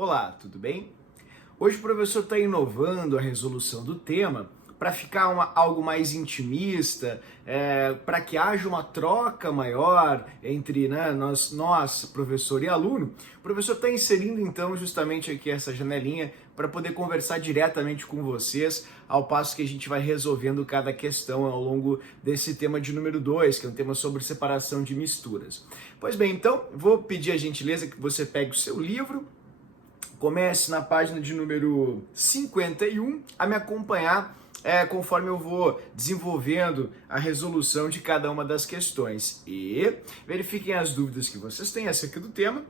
Olá, tudo bem? Hoje o professor está inovando a resolução do tema para ficar algo mais intimista, para que haja uma troca maior entre nós, professor e aluno. O professor está inserindo então justamente aqui essa janelinha para poder conversar diretamente com vocês, ao passo que a gente vai resolvendo cada questão ao longo desse tema de número 2, que é um tema sobre separação de misturas. Pois bem, então, vou pedir a gentileza que você pegue o seu livro, comece na página de número 51 a me acompanhar conforme eu vou desenvolvendo a resolução de cada uma das questões. E verifiquem as dúvidas que vocês têm acerca do tema,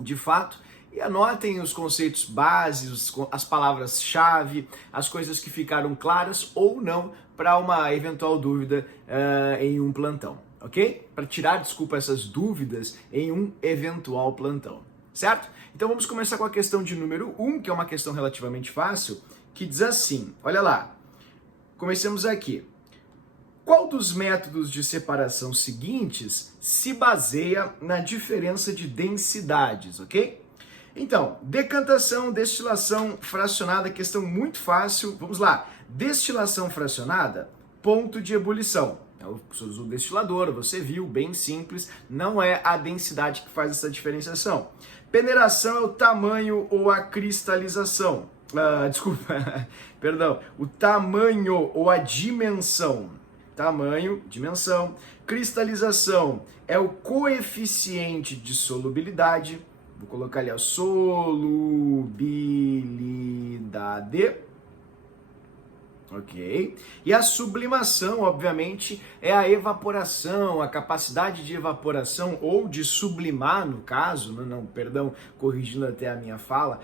de fato, e anotem os conceitos básicos, as palavras-chave, as coisas que ficaram claras ou não para uma eventual dúvida em um plantão, ok? Para tirar, essas dúvidas em um eventual plantão. Certo? Então vamos começar com a questão de número 1, que é uma questão relativamente fácil, que diz assim, olha lá, comecemos aqui. Qual dos métodos de separação seguintes se baseia na diferença de densidades, ok? Então, decantação, destilação fracionada, questão muito fácil, vamos lá. Destilação fracionada, ponto de ebulição. Eu uso o destilador, você viu, bem simples, não é a densidade que faz essa diferenciação. Peneiração é o tamanho ou a cristalização. O tamanho ou a dimensão. Tamanho, dimensão. Cristalização é o coeficiente de solubilidade. Vou colocar ali a solubilidade. Ok? E a sublimação, obviamente, é a evaporação, a capacidade de evaporação ou de sublimar, no caso, corrigindo até a minha fala,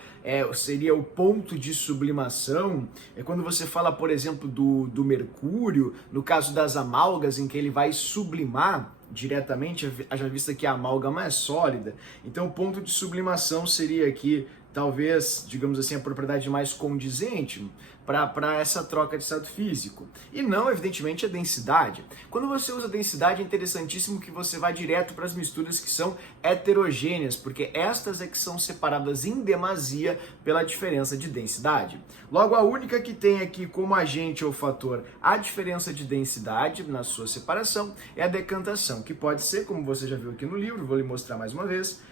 seria o ponto de sublimação. É quando você fala, por exemplo, do mercúrio, no caso das amálgamas, em que ele vai sublimar diretamente, haja vista que a amálgama é sólida. Então, o ponto de sublimação seria aqui, talvez, digamos assim, a propriedade mais condizente para essa troca de estado físico. E não, evidentemente, a densidade. Quando você usa densidade, é interessantíssimo que você vá direto para as misturas que são heterogêneas, porque estas é que são separadas em demasia pela diferença de densidade. Logo, a única que tem aqui como agente ou fator a diferença de densidade na sua separação é a decantação, que pode ser, como você já viu aqui no livro, vou lhe mostrar mais uma vez,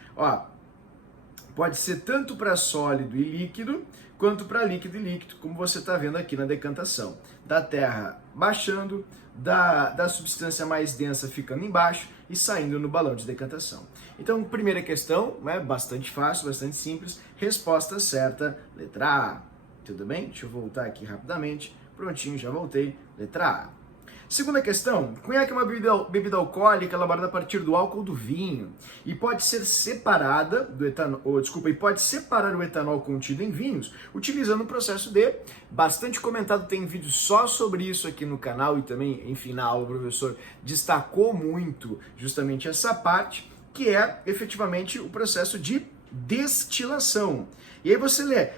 pode ser tanto para sólido e líquido, quanto para líquido e líquido, como você está vendo aqui na decantação. Da terra baixando, da substância mais densa ficando embaixo e saindo no balão de decantação. Então, primeira questão, bastante fácil, bastante simples. Resposta certa, letra A. Tudo bem? Deixa eu voltar aqui rapidamente. Prontinho, já voltei. Letra A. Segunda questão, conhaque é uma bebida alcoólica elaborada a partir do álcool do vinho e pode ser separada do etanol, e pode separar o etanol contido em vinhos utilizando um processo de, bastante comentado, tem vídeo só sobre isso aqui no canal e também, enfim, na aula o professor destacou muito justamente essa parte, que é efetivamente o processo de destilação. E aí você lê,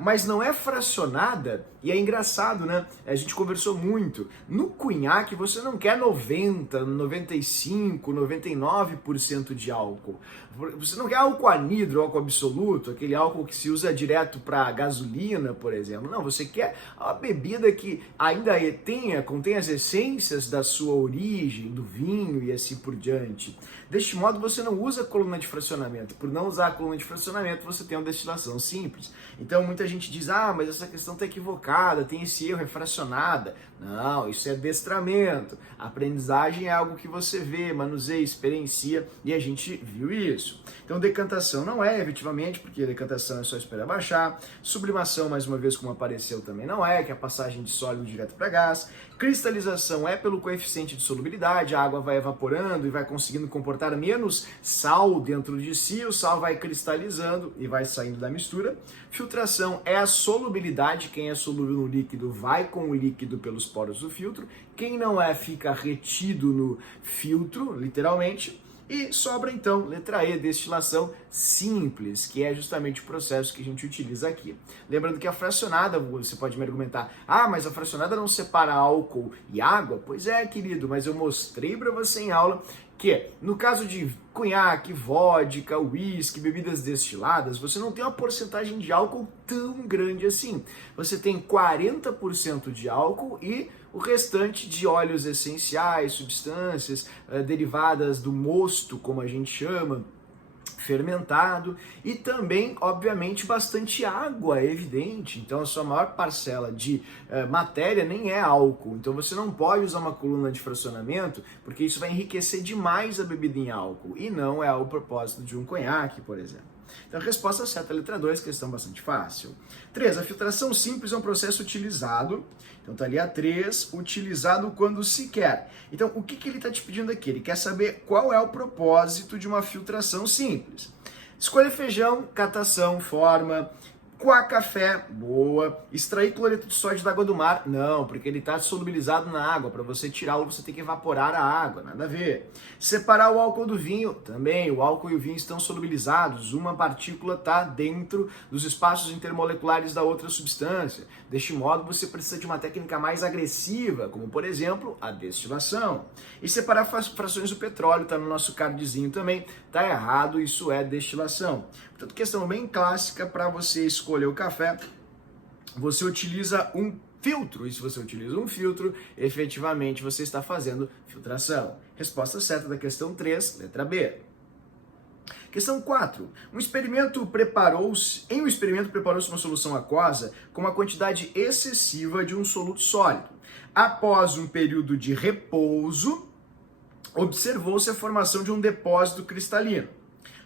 mas não é fracionada? E é engraçado, né? A gente conversou muito. No cunhaque você não quer 90, 95, 99% de álcool. Você não quer álcool anidro, álcool absoluto, aquele álcool que se usa direto para gasolina, por exemplo. Não, você quer uma bebida que ainda contém as essências da sua origem, do vinho e assim por diante. Deste modo, você não usa coluna de fracionamento. Por não usar a coluna de fracionamento, você tem uma destilação simples. Então, muita gente diz, mas essa questão está equivocada, tem esse erro, é fracionada. Não, isso é adestramento. A aprendizagem é algo que você vê, manuseia, experiencia, e a gente viu isso. Então, decantação não é, efetivamente, porque decantação é só esperar baixar. Sublimação, mais uma vez, como apareceu, também não é, que é a passagem de sólido direto para gás. Cristalização é pelo coeficiente de solubilidade, a água vai evaporando e vai conseguindo comportar menos sal dentro de si, o sal vai cristalizando e vai saindo da mistura. Filtração é a solubilidade, quem é solúvel no líquido vai com o líquido pelos poros do filtro, quem não é fica retido no filtro, literalmente. E sobra então, letra E, destilação simples, que é justamente o processo que a gente utiliza aqui. Lembrando que a fracionada, você pode me argumentar, mas a fracionada não separa álcool e água? Pois é, querido, mas eu mostrei para você em aula que, no caso de conhaque, vodka, uísque, bebidas destiladas, você não tem uma porcentagem de álcool tão grande assim. Você tem 40% de álcool e o restante de óleos essenciais, substâncias derivadas do mosto, como a gente chama, fermentado, e também, obviamente, bastante água, é evidente. Então, a sua maior parcela de matéria nem é álcool. Então, você não pode usar uma coluna de fracionamento, porque isso vai enriquecer demais a bebida em álcool, e não é o propósito de um conhaque, por exemplo. Então, a resposta certa é a letra 2, questão bastante fácil. 3. A filtração simples é um processo utilizado. Então, tá ali a 3, utilizado quando se quer. Então, o que ele está te pedindo aqui? Ele quer saber qual é o propósito de uma filtração simples. Escolha feijão, catação, forma. Coar café, boa. Extrair cloreto de sódio da água do mar, não, porque ele está solubilizado na água. Para você tirá-lo, você tem que evaporar a água, nada a ver. Separar o álcool do vinho, também. O álcool e o vinho estão solubilizados. Uma partícula está dentro dos espaços intermoleculares da outra substância. Deste modo, você precisa de uma técnica mais agressiva, como, por exemplo, a destilação. E separar frações do petróleo, está no nosso cardzinho também. Está errado, isso é destilação. Portanto, questão bem clássica para você escolher o café, você utiliza um filtro, e se você utiliza um filtro, efetivamente você está fazendo filtração. Resposta certa da questão 3, letra B. Questão 4. Em um experimento preparou-se uma solução aquosa com uma quantidade excessiva de um soluto sólido. Após um período de repouso, observou-se a formação de um depósito cristalino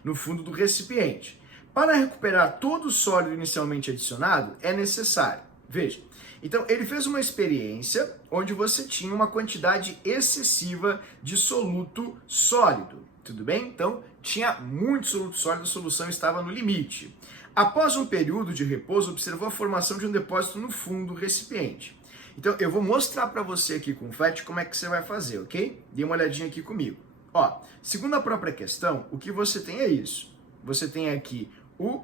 no fundo do recipiente. Para recuperar todo o sólido inicialmente adicionado, é necessário. Veja, então ele fez uma experiência onde você tinha uma quantidade excessiva de soluto sólido. Tudo bem? Então, tinha muito soluto sólido, a solução estava no limite. Após um período de repouso, observou a formação de um depósito no fundo do recipiente. Então, eu vou mostrar para você aqui com o FLET como é que você vai fazer, ok? Dê uma olhadinha aqui comigo. Ó, segundo a própria questão, o que você tem é isso. Você tem aqui o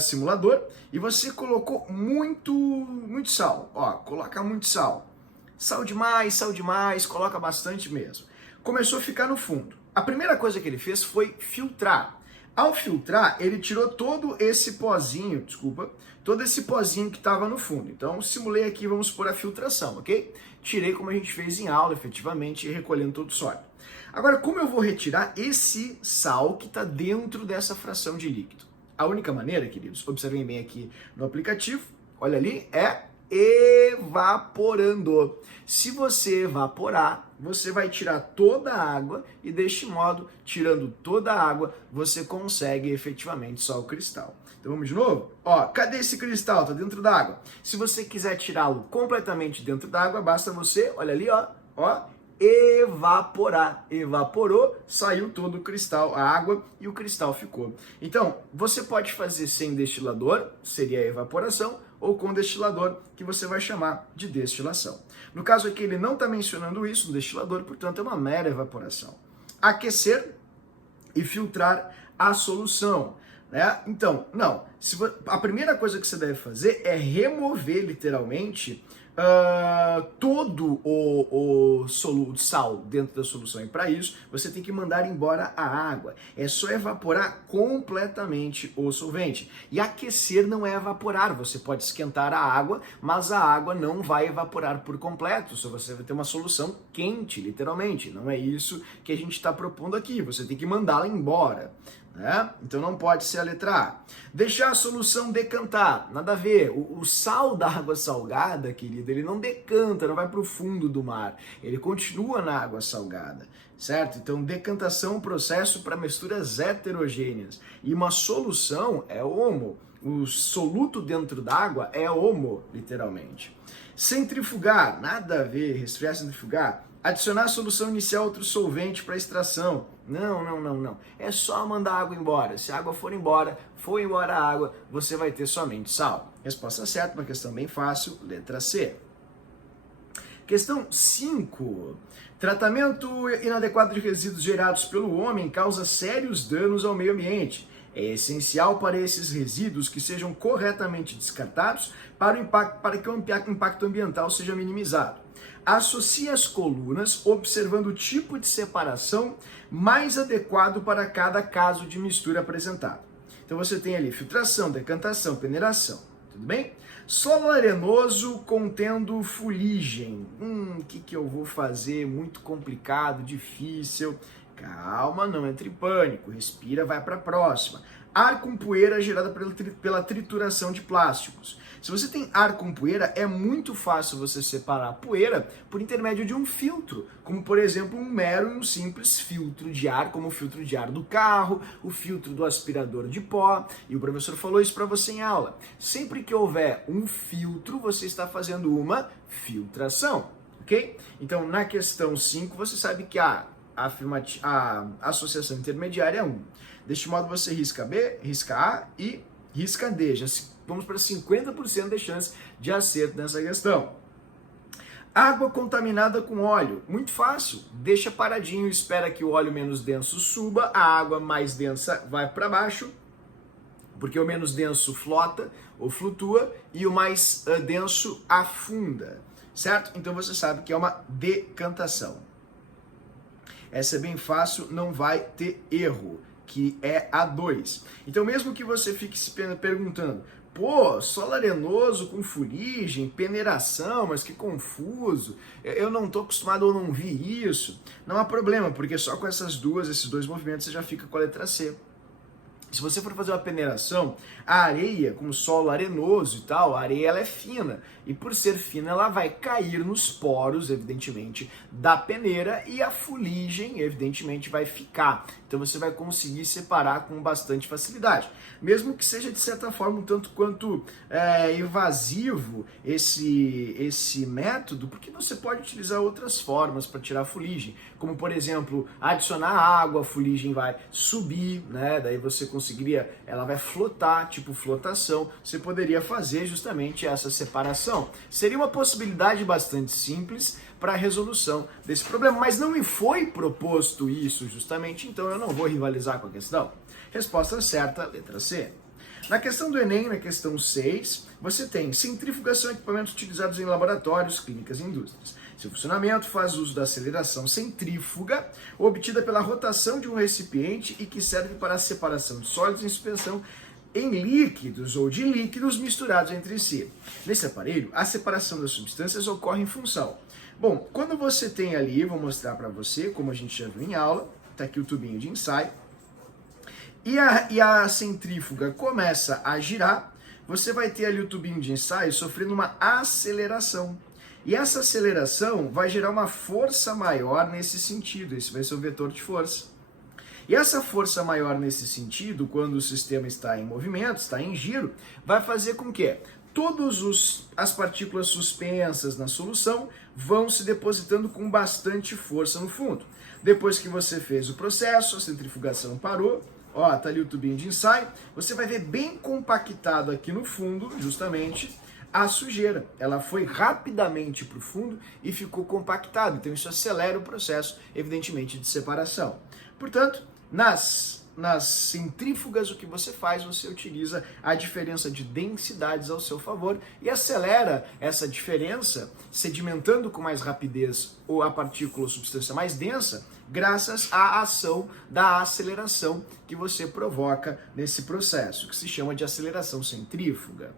simulador e você colocou muito sal. Ó, coloca muito sal. Sal demais, coloca bastante mesmo. Começou a ficar no fundo. A primeira coisa que ele fez foi filtrar. Ao filtrar, ele tirou todo esse pozinho que estava no fundo. Então, simulei aqui, vamos supor, a filtração, ok? Tirei como a gente fez em aula, efetivamente, recolhendo todo o sólido. Agora, como eu vou retirar esse sal que está dentro dessa fração de líquido? A única maneira, queridos, observem bem aqui no aplicativo, olha ali, é evaporando. Se você evaporar, você vai tirar toda a água e deste modo, tirando toda a água, você consegue efetivamente só o cristal. Então vamos de novo? Ó, cadê esse cristal? Tá dentro da água. Se você quiser tirá-lo completamente dentro da água, basta você, olha ali, ó, evaporar. Evaporou, saiu todo o cristal, a água, e o cristal ficou. Então, você pode fazer sem destilador, seria a evaporação, ou com destilador, que você vai chamar de destilação. No caso aqui, ele não está mencionando isso no destilador, portanto, é uma mera evaporação. Aquecer e filtrar a solução. Né? Então, não. A primeira coisa que você deve fazer é remover, literalmente, todo o sal dentro da solução. E para isso, você tem que mandar embora a água. É só evaporar completamente o solvente. E aquecer não é evaporar. Você pode esquentar a água, mas a água não vai evaporar por completo. Só você vai ter uma solução quente, literalmente. Não é isso que a gente está propondo aqui. Você tem que mandá-la embora. Né? Então não pode ser a letra A. Deixar a solução decantar, nada a ver. O sal da água salgada, querido, ele não decanta, não vai para o fundo do mar. Ele continua na água salgada, certo? Então decantação é um processo para misturas heterogêneas. E uma solução é homo. O soluto dentro d'água é homo, literalmente. Centrifugar, nada a ver. Resfriar, centrifugar. Adicionar a solução inicial a outro solvente para extração. Não. É só mandar a água embora. Se a água for embora a água, você vai ter somente sal. Resposta certa, uma questão bem fácil, letra C. Questão 5. Tratamento inadequado de resíduos gerados pelo homem causa sérios danos ao meio ambiente. É essencial para esses resíduos que sejam corretamente descartados para que o impacto ambiental seja minimizado. Associe as colunas observando o tipo de separação mais adequado para cada caso de mistura apresentado. Então você tem ali filtração, decantação, peneiração, tudo bem? Solo arenoso contendo fuligem. O que eu vou fazer? Muito complicado, difícil. Calma, não entre em pânico, respira, vai para a próxima. Ar com poeira gerada pela trituração de plásticos. Se você tem ar com poeira, é muito fácil você separar a poeira por intermédio de um filtro, como por exemplo um mero e um simples filtro de ar, como o filtro de ar do carro, o filtro do aspirador de pó, e o professor falou isso para você em aula. Sempre que houver um filtro, você está fazendo uma filtração, ok? Então na questão 5, você sabe que a associação intermediária é 1. Deste modo você risca B, risca A e risca D. Já vamos para 50% de chance de acerto nessa questão. Água contaminada com óleo. Muito fácil. Deixa paradinho, espera que o óleo menos denso suba, a água mais densa vai para baixo, porque o menos denso flota ou flutua e o mais denso afunda, certo? Então você sabe que é uma decantação. Essa é bem fácil, não vai ter erro, que é a 2. Então mesmo que você fique se perguntando, pô, solo arenoso com fuligem, peneiração, mas que confuso, eu não estou acostumado ou não vi isso, não há problema, porque só com esses dois movimentos você já fica com a letra C. Se você for fazer uma peneiração, a areia, como solo arenoso e tal, a areia ela é fina. E por ser fina, ela vai cair nos poros, evidentemente, da peneira e a fuligem, evidentemente, vai ficar. Então você vai conseguir separar com bastante facilidade. Mesmo que seja, de certa forma, um tanto quanto evasivo esse método, porque você pode utilizar outras formas para tirar a fuligem. Como, por exemplo, adicionar água, a fuligem vai subir, né? Daí você conseguiria, ela vai flotar, tipo flotação. Você poderia fazer justamente essa separação. Seria uma possibilidade bastante simples para a resolução desse problema, mas não me foi proposto isso justamente, então eu não vou rivalizar com a questão. Resposta certa, letra C. Na questão do Enem, na questão 6, você tem centrifugação e equipamentos utilizados em laboratórios, clínicas e indústrias. Seu funcionamento faz uso da aceleração centrífuga, obtida pela rotação de um recipiente e que serve para a separação de sólidos em suspensão em líquidos ou de líquidos misturados entre si. Nesse aparelho, a separação das substâncias ocorre em função. Bom, quando você tem ali, vou mostrar para você, como a gente já viu em aula, tá aqui o tubinho de ensaio, e a centrífuga começa a girar, você vai ter ali o tubinho de ensaio sofrendo uma aceleração. E essa aceleração vai gerar uma força maior nesse sentido, esse vai ser o vetor de força. E essa força maior nesse sentido, quando o sistema está em movimento, está em giro, vai fazer com que todas as partículas suspensas na solução vão se depositando com bastante força no fundo. Depois que você fez o processo, a centrifugação parou, ó, tá ali o tubinho de ensaio, você vai ver bem compactado aqui no fundo, justamente, a sujeira. Ela foi rapidamente para o fundo e ficou compactada. Então isso acelera o processo, evidentemente, de separação. Portanto, nas centrífugas, o que você faz? Você utiliza a diferença de densidades ao seu favor e acelera essa diferença, sedimentando com mais rapidez ou a partícula ou substância mais densa, graças à ação da aceleração que você provoca nesse processo, que se chama de aceleração centrífuga.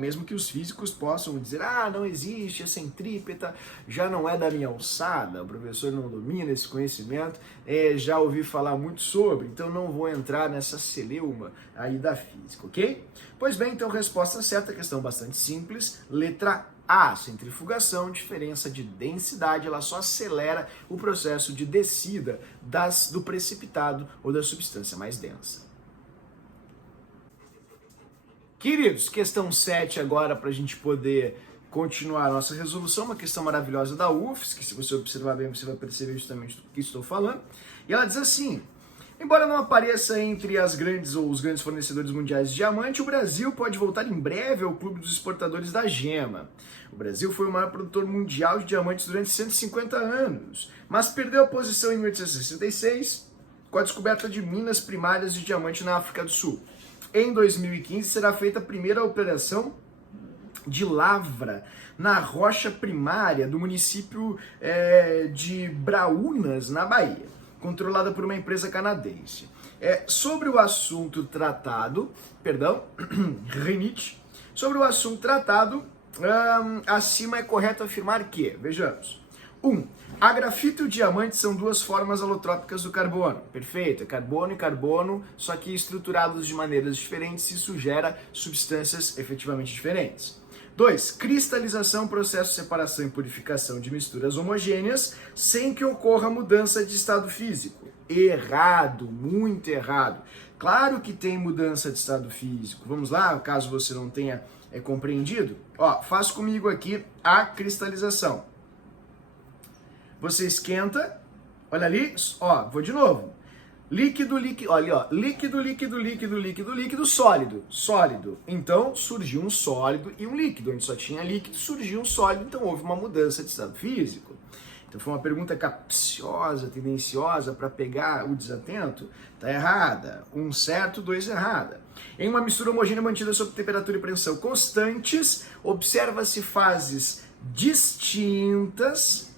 Mesmo que os físicos possam dizer, não existe, a centrípeta já não é da minha alçada, o professor não domina esse conhecimento, já ouvi falar muito sobre, então não vou entrar nessa celeuma aí da física, ok? Pois bem, então resposta certa, questão bastante simples, letra A, centrifugação, diferença de densidade, ela só acelera o processo de descida do precipitado ou da substância mais densa. Queridos, questão 7 agora para a gente poder continuar a nossa resolução, uma questão maravilhosa da UFSC, que se você observar bem você vai perceber justamente do que estou falando. E ela diz assim, Embora não apareça entre as grandes ou os grandes fornecedores mundiais de diamante, o Brasil pode voltar em breve ao clube dos exportadores da gema. O Brasil foi o maior produtor mundial de diamantes durante 150 anos, mas perdeu a posição em 1866 com a descoberta de minas primárias de diamante na África do Sul. Em 2015 será feita a primeira operação de lavra na rocha primária do município de Braúnas, na Bahia, controlada por uma empresa canadense. Sobre o assunto tratado, Renite, sobre o assunto tratado, acima é correto afirmar que, vejamos, 1. A grafito e o diamante são duas formas alotrópicas do carbono. Perfeito, é carbono e carbono, só que estruturados de maneiras diferentes, isso gera substâncias efetivamente diferentes. 2. Cristalização, processo de separação e purificação de misturas homogêneas sem que ocorra mudança de estado físico. Errado, muito errado. Claro que tem mudança de estado físico. Vamos lá, caso você não tenha compreendido. Faz comigo aqui a cristalização. Você esquenta, olha ali, vou de novo. Líquido, olha, líquido, sólido. Então, surgiu um sólido e um líquido. Onde só tinha líquido, surgiu um sólido, então houve uma mudança de estado físico. Então, foi uma pergunta capciosa, tendenciosa para pegar o desatento. Tá errada. 1 certo, 2 errada. Em uma mistura homogênea mantida sob temperatura e pressão constantes, observa-se fases distintas.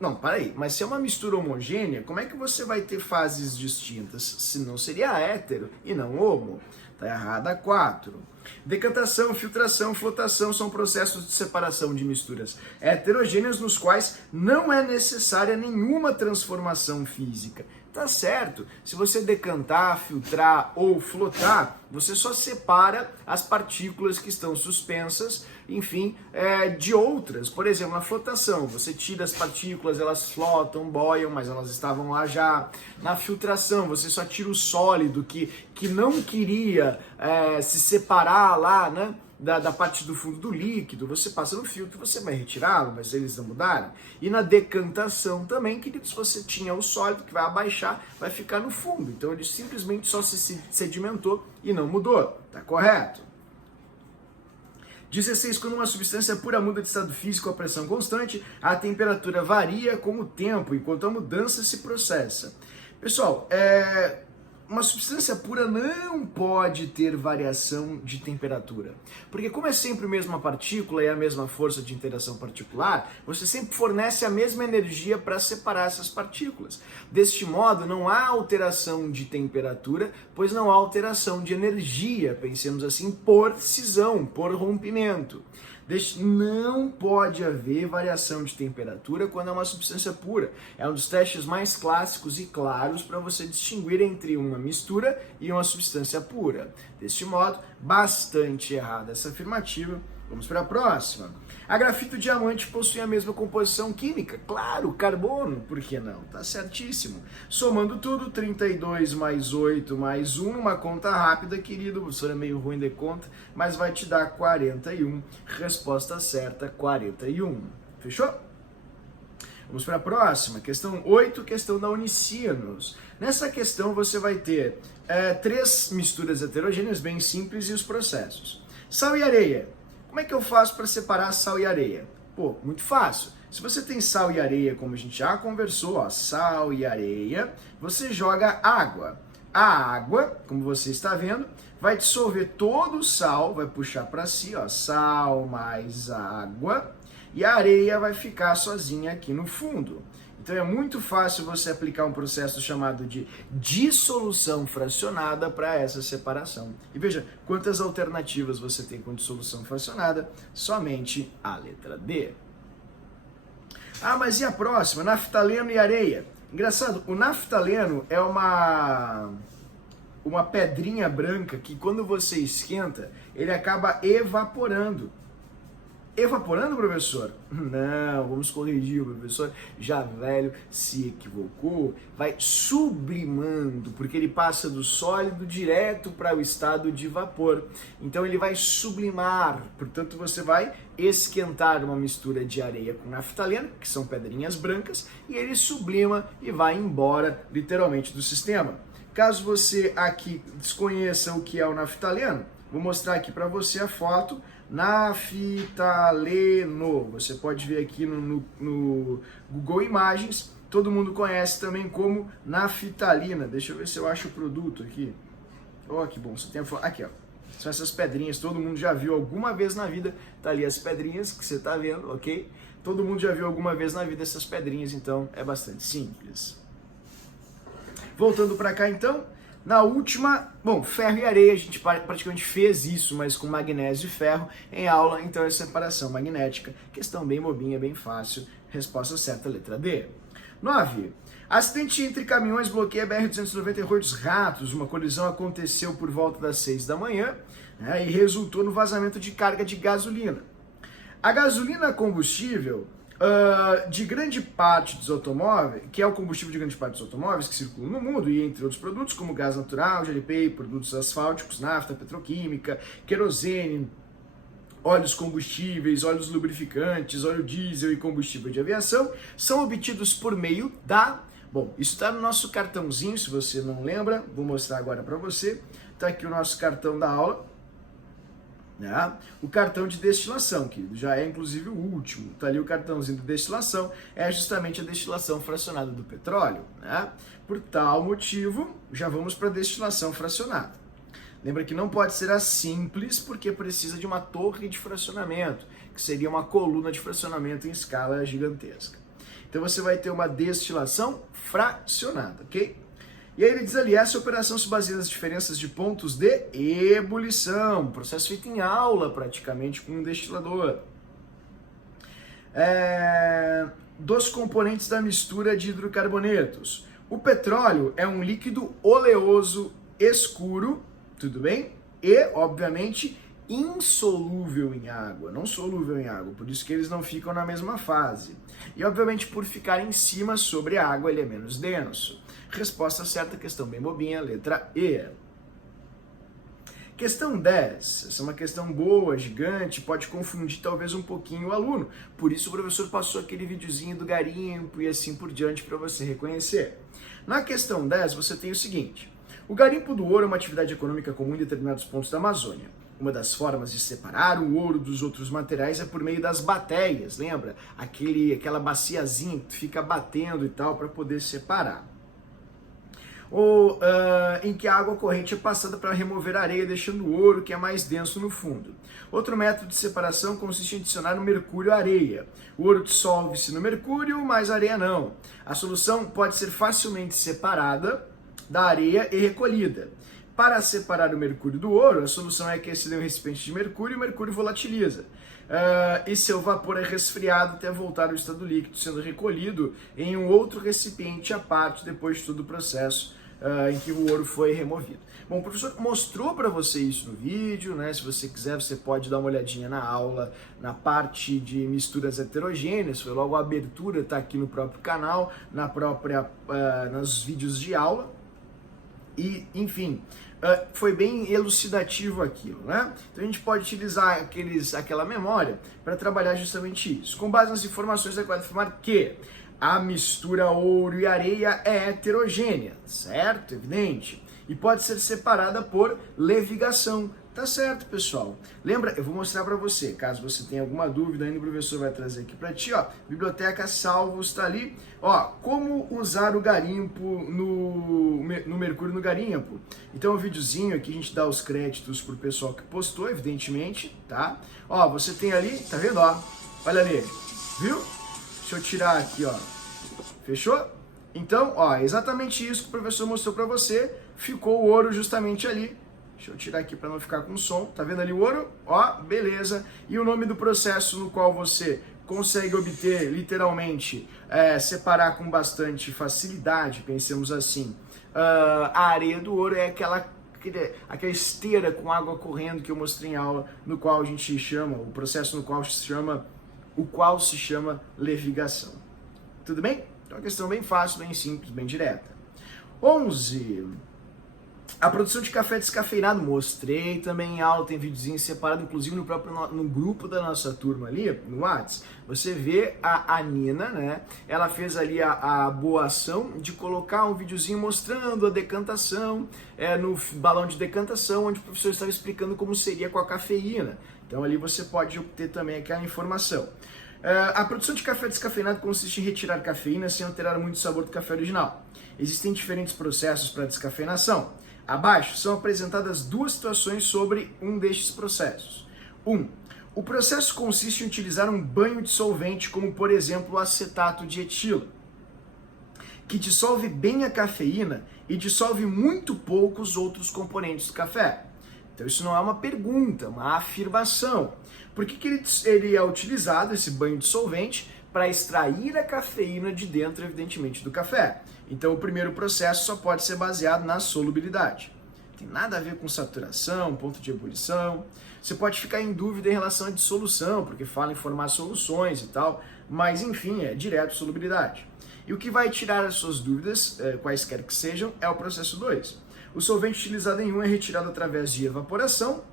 Não, peraí, mas se é uma mistura homogênea, como é que você vai ter fases distintas? Se não seria hétero e não homo. Tá errada. 4. Decantação, filtração, flotação são processos de separação de misturas heterogêneas nos quais não é necessária nenhuma transformação física. Tá certo, se você decantar, filtrar ou flotar, você só separa as partículas que estão suspensas, enfim, de outras. Por exemplo, na flotação, você tira as partículas, elas flotam, boiam, mas elas estavam lá já. Na filtração, você só tira o sólido que não queria se separar lá, né? Da parte do fundo do líquido, você passa no filtro, você vai retirá-lo, mas eles não mudaram. E na decantação também, queridos, você tinha o sólido que vai abaixar, vai ficar no fundo. Então ele simplesmente só se sedimentou e não mudou. Tá correto? 16. Quando uma substância pura muda de estado físico a pressão constante, a temperatura varia com o tempo, enquanto a mudança se processa. Pessoal, uma substância pura não pode ter variação de temperatura. Porque como é sempre a mesma partícula e a mesma força de interação particular, você sempre fornece a mesma energia para separar essas partículas. Deste modo, não há alteração de temperatura, pois não há alteração de energia, pensemos assim, por cisão, por rompimento. Não pode haver variação de temperatura quando é uma substância pura. É um dos testes mais clássicos e claros para você distinguir entre uma mistura e uma substância pura. Deste modo, bastante errada essa afirmativa. Vamos para a próxima. A grafito e o diamante possuem a mesma composição química. Claro, carbono, por que não? Tá certíssimo. Somando tudo, 32 mais 8 mais 1, uma conta rápida, querido. O professor é meio ruim de conta, mas vai te dar 41. Resposta certa, 41. Fechou? Vamos para a próxima. Questão 8, questão da Unicinos. Nessa questão você vai ter 3 misturas heterogêneas bem simples e os processos. Sal e areia. Como é que eu faço para separar sal e areia? Pô, muito fácil. Se você tem sal e areia, como a gente já conversou, sal e areia, você joga água. A água, como você está vendo, vai dissolver todo o sal, vai puxar para si, sal mais água, e a areia vai ficar sozinha aqui no fundo. Então é muito fácil você aplicar um processo chamado de dissolução fracionada para essa separação. E veja, quantas alternativas você tem com dissolução fracionada? Somente a letra D. Mas e a próxima? Naftaleno e areia. Engraçado, o naftaleno é uma pedrinha branca que quando você esquenta, ele acaba evaporando. Evaporando, professor? Não, vamos corrigir, o professor já velho se equivocou. Vai sublimando, porque ele passa do sólido direto para o estado de vapor. Então ele vai sublimar, portanto você vai esquentar uma mistura de areia com naftaleno, que são pedrinhas brancas, e ele sublima e vai embora literalmente do sistema. Caso você aqui desconheça o que é o naftaleno, vou mostrar aqui para você a foto. Naftaleno, você pode ver aqui no Google Imagens, todo mundo conhece também como naftalina. Deixa eu ver se eu acho o produto aqui. Ó, que bom, você tem a foto. Aqui, ó. São essas pedrinhas, todo mundo já viu alguma vez na vida, tá ali as pedrinhas que você tá vendo, ok? Todo mundo já viu alguma vez na vida essas pedrinhas, então é bastante simples. Voltando para cá então, na última, bom, ferro e areia, a gente praticamente fez isso, mas com magnésio e ferro em aula, então é separação magnética. Questão bem bobinha, bem fácil, resposta certa, letra D. 9. Acidente entre caminhões bloqueia BR-298 Ratos. Uma colisão aconteceu por volta das 6 da manhã, né, e resultou no vazamento de carga de gasolina. A gasolina combustível de grande parte dos automóveis, que é o combustível de grande parte dos automóveis que circulam no mundo, e entre outros produtos como gás natural, GLP, produtos asfálticos, nafta, petroquímica, querosene, óleos combustíveis, óleos lubrificantes, óleo diesel e combustível de aviação, são obtidos por meio da... Bom, isso está no nosso cartãozinho, se você não lembra, vou mostrar agora para você. Está aqui o nosso cartão da aula. Né? O cartão de destilação, que já é inclusive o último, tá ali o cartãozinho de destilação, é justamente a destilação fracionada do petróleo, né? Por tal motivo, já vamos para a destilação fracionada. Lembra que não pode ser a simples, porque precisa de uma torre de fracionamento, que seria uma coluna de fracionamento em escala gigantesca. Então você vai ter uma destilação fracionada, ok? E aí ele diz ali, essa operação se baseia nas diferenças de pontos de ebulição, processo feito em aula praticamente com um destilador. Dos componentes da mistura de hidrocarbonetos. O petróleo é um líquido oleoso escuro, tudo bem? E, obviamente, insolúvel em água, não solúvel em água, por isso que eles não ficam na mesma fase. E, obviamente, por ficar em cima sobre a água, ele é menos denso. Resposta certa, questão bem bobinha, letra E. Questão 10, essa é uma questão boa, gigante, pode confundir talvez um pouquinho o aluno, por isso o professor passou aquele videozinho do garimpo e assim por diante para você reconhecer. Na questão 10 você tem o seguinte, o garimpo do ouro é uma atividade econômica comum em determinados pontos da Amazônia. Uma das formas de separar o ouro dos outros materiais é por meio das batéias, lembra? Aquela baciazinha que tu fica batendo e tal para poder separar. Ou em que a água corrente é passada para remover a areia, deixando o ouro que é mais denso no fundo. Outro método de separação consiste em adicionar o mercúrio à areia. O ouro dissolve-se no mercúrio, mas a areia não. A solução pode ser facilmente separada da areia e recolhida. Para separar o mercúrio do ouro, a solução é aquecida em um recipiente de mercúrio e o mercúrio volatiliza. E seu vapor é resfriado até voltar ao estado líquido, sendo recolhido em um outro recipiente à parte depois de todo o processo em que o ouro foi removido. Bom, o professor mostrou para você isso no vídeo, né? Se você quiser, você pode dar uma olhadinha na aula, na parte de misturas heterogêneas, foi logo a abertura, está aqui no próprio canal, nos vídeos de aula. E, enfim, foi bem elucidativo aquilo, né? Então a gente pode utilizar aquela memória para trabalhar justamente isso. Com base nas informações, é pode afirmar que a mistura ouro e areia é heterogênea, certo? Evidente. E pode ser separada por levigação. Tá certo, pessoal. Lembra, eu vou mostrar para você, caso você tenha alguma dúvida, ainda o professor vai trazer aqui para ti, ó. Biblioteca Salvos está ali. Ó, como usar o garimpo no mercúrio no garimpo. Então, um videozinho aqui, a gente dá os créditos pro pessoal que postou, evidentemente, tá? Ó, você tem ali, tá vendo, ó? Olha ali, viu? Deixa eu tirar aqui, ó. Fechou? Então, ó, exatamente isso que o professor mostrou para você. Ficou o ouro justamente ali. Deixa eu tirar aqui para não ficar com som. Tá vendo ali o ouro? Ó, beleza. E o nome do processo no qual você consegue obter, literalmente, separar com bastante facilidade, pensemos assim, a areia do ouro é aquela esteira com água correndo que eu mostrei em aula, no qual a gente chama, o processo no qual se chama levigação. Tudo bem? Então é uma questão bem fácil, bem simples, bem direta. 11. A produção de café descafeinado, mostrei também em aula, tem videozinho separado, inclusive no próprio no grupo da nossa turma ali, no WhatsApp. Você vê a Nina, né? Ela fez ali a boa ação de colocar um videozinho mostrando a decantação, no balão de decantação, onde o professor estava explicando como seria com a cafeína. Então ali você pode obter também aquela informação. A produção de café descafeinado consiste em retirar cafeína sem alterar muito o sabor do café original. Existem diferentes processos para descafeinação. Abaixo são apresentadas duas situações sobre um destes processos. 1. O processo consiste em utilizar um banho de solvente, como por exemplo o acetato de etila, que dissolve bem a cafeína e dissolve muito pouco os outros componentes do café. Então isso não é uma pergunta, é uma afirmação. Por que ele é utilizado, esse banho de solvente? Para extrair a cafeína de dentro, evidentemente, do café. Então o primeiro processo só pode ser baseado na solubilidade. Não tem nada a ver com saturação, ponto de ebulição. Você pode ficar em dúvida em relação à dissolução, porque fala em formar soluções e tal, mas enfim, é direto solubilidade. E o que vai tirar as suas dúvidas, quaisquer que sejam, é o processo 2. O solvente utilizado em 1 é retirado através de evaporação,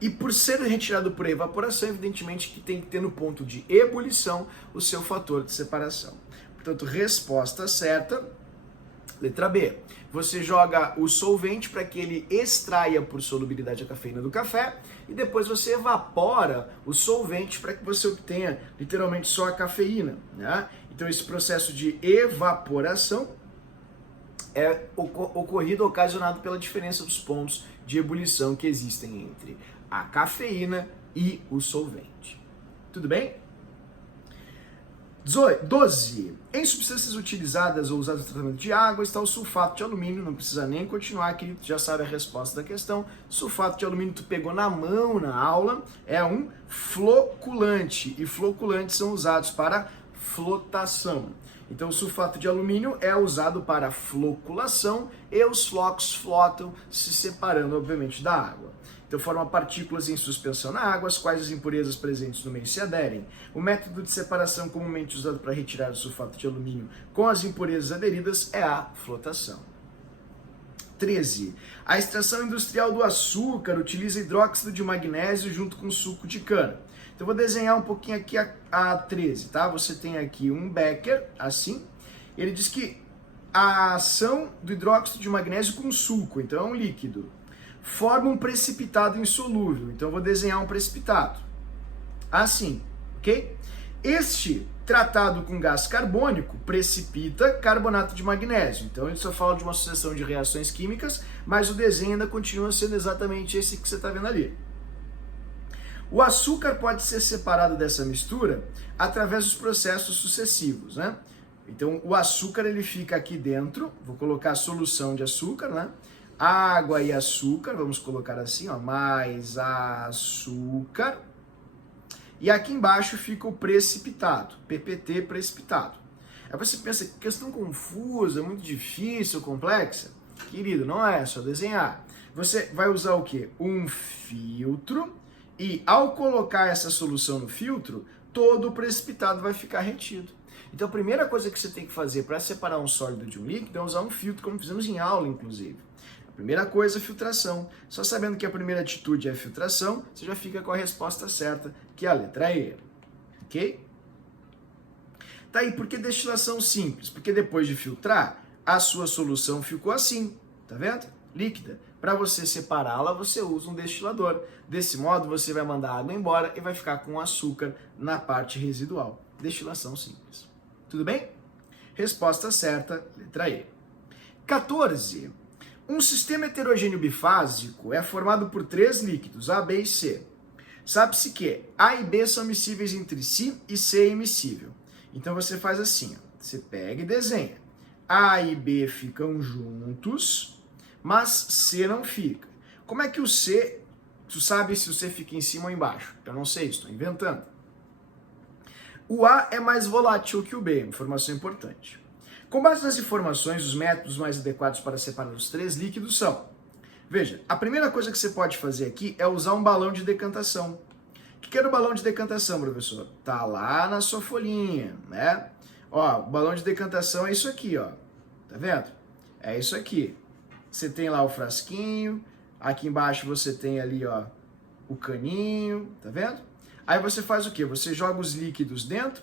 e por ser retirado por evaporação, evidentemente que tem que ter no ponto de ebulição o seu fator de separação. Portanto, resposta certa, letra B. Você joga o solvente para que ele extraia por solubilidade a cafeína do café e depois você evapora o solvente para que você obtenha literalmente só a cafeína, né? Então esse processo de evaporação é ocorrido, ocasionado pela diferença dos pontos de ebulição que existem entre a cafeína e o solvente. Tudo bem? 12. Em substâncias utilizadas ou usadas no tratamento de água está o sulfato de alumínio. Não precisa nem continuar aqui, tu já sabe a resposta da questão. Sulfato de alumínio tu pegou na mão na aula, é um floculante. E floculantes são usados para flotação. Então o sulfato de alumínio é usado para floculação e os flocos flotam, se separando obviamente da água. Então forma partículas em suspensão na água, as quais as impurezas presentes no meio se aderem. O método de separação comumente usado para retirar o sulfato de alumínio com as impurezas aderidas é a flotação. 13. A extração industrial do açúcar utiliza hidróxido de magnésio junto com suco de cana. Então eu vou desenhar um pouquinho aqui a 13, tá? Você tem aqui um becker, assim. Ele diz que a ação do hidróxido de magnésio com suco, então é um líquido, forma um precipitado insolúvel. Então eu vou desenhar um precipitado. Assim, ok? Este tratado com gás carbônico precipita carbonato de magnésio. Então ele só fala de uma sucessão de reações químicas, mas o desenho ainda continua sendo exatamente esse que você está vendo ali. O açúcar pode ser separado dessa mistura através dos processos sucessivos, né? Então o açúcar ele fica aqui dentro, vou colocar a solução de açúcar, né? Água e açúcar, vamos colocar assim, ó, mais açúcar. E aqui embaixo fica o precipitado, PPT precipitado. Aí você pensa, que questão confusa, muito difícil, complexa? Querido, não é só desenhar. Você vai usar o quê? Um filtro e ao colocar essa solução no filtro, todo o precipitado vai ficar retido. Então a primeira coisa que você tem que fazer para separar um sólido de um líquido é usar um filtro, como fizemos em aula, inclusive. Primeira coisa, filtração. Só sabendo que a primeira atitude é filtração, você já fica com a resposta certa, que é a letra E. Ok? Tá aí, por que destilação simples? Porque depois de filtrar, a sua solução ficou assim, tá vendo? Líquida. Para você separá-la, você usa um destilador. Desse modo, você vai mandar a água embora e vai ficar com açúcar na parte residual. Destilação simples. Tudo bem? Resposta certa, letra E. 14. Um sistema heterogêneo bifásico é formado por 3 líquidos, A, B e C. Sabe-se que A e B são miscíveis entre si e C é immiscível. Então você faz assim, ó, você pega e desenha. A e B ficam juntos, mas C não fica. Como é que o C, tu sabe se o C fica em cima ou embaixo? Eu não sei, estou inventando. O A é mais volátil que o B, informação importante. Com base nas informações, os métodos mais adequados para separar os 3 líquidos são: veja, a primeira coisa que você pode fazer aqui é usar um balão de decantação. O que era o balão de decantação, professor? Tá lá na sua folhinha, né? Ó, o balão de decantação é isso aqui, ó. Tá vendo? É isso aqui. você tem lá o frasquinho, aqui embaixo você tem ali, ó, o caninho, tá vendo? Aí você faz o quê? Você joga os líquidos dentro,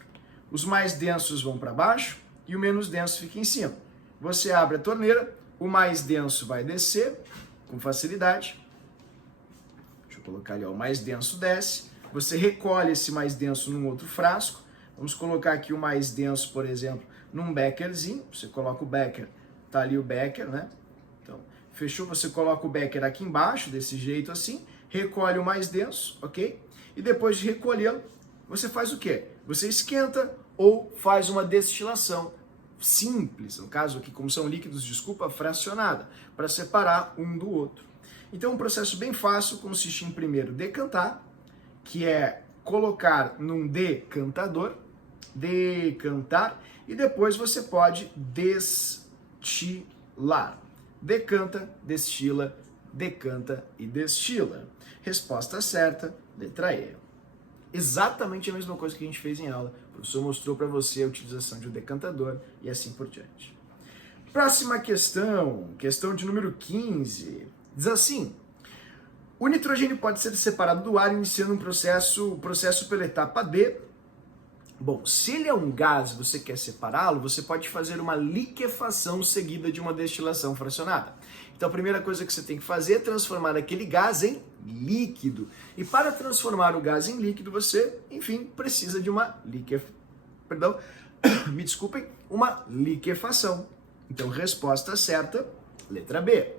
os mais densos vão para baixo e o menos denso fica em cima. Você abre a torneira, o mais denso vai descer com facilidade. Deixa eu colocar ali, ó, o mais denso desce. Você recolhe esse mais denso num outro frasco. Vamos colocar aqui o mais denso, por exemplo, num bekerzinho. Você coloca o beker, tá ali o beker, né? Então, fechou? Você coloca o beker aqui embaixo, desse jeito assim, recolhe o mais denso, ok? E depois de recolhê-lo, você faz o quê? Você esquenta ou faz uma destilação simples, no caso aqui, como são líquidos, desculpa, fracionada, para separar um do outro. Então, um processo bem fácil consiste em primeiro decantar, que é colocar num decantador, decantar, e depois você pode destilar. Decanta, destila, decanta e destila. Resposta certa, letra E. Exatamente a mesma coisa que a gente fez em aula. O professor mostrou para você a utilização de um decantador e assim por diante. Próxima questão, questão de número 15. Diz assim: o nitrogênio pode ser separado do ar iniciando o processo pela etapa D. Bom, se ele é um gás e você quer separá-lo, você pode fazer uma liquefação seguida de uma destilação fracionada. Então a primeira coisa que você tem que fazer é transformar aquele gás em líquido. E para transformar o gás em líquido, você, enfim, precisa de uma uma liquefação. Então, resposta certa, letra B.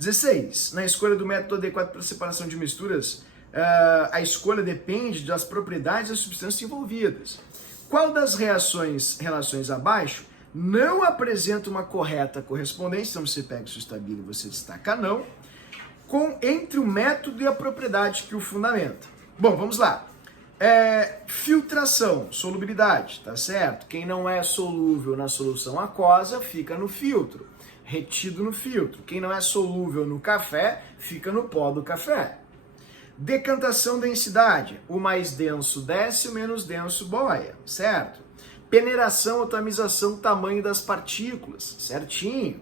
16. Na escolha do método adequado para separação de misturas, a escolha depende das propriedades das substâncias envolvidas. Qual das relações abaixo não apresenta uma correta correspondência? Então você pega o seu estabilo e você destaca não, entre o método e a propriedade que o fundamenta. Bom, vamos lá. Filtração, solubilidade, tá certo? Quem não é solúvel na solução aquosa fica no filtro, retido no filtro. Quem não é solúvel no café fica no pó do café. Decantação, densidade. O mais denso desce, o menos denso boia, certo? Peneiração, atomização, tamanho das partículas, certinho.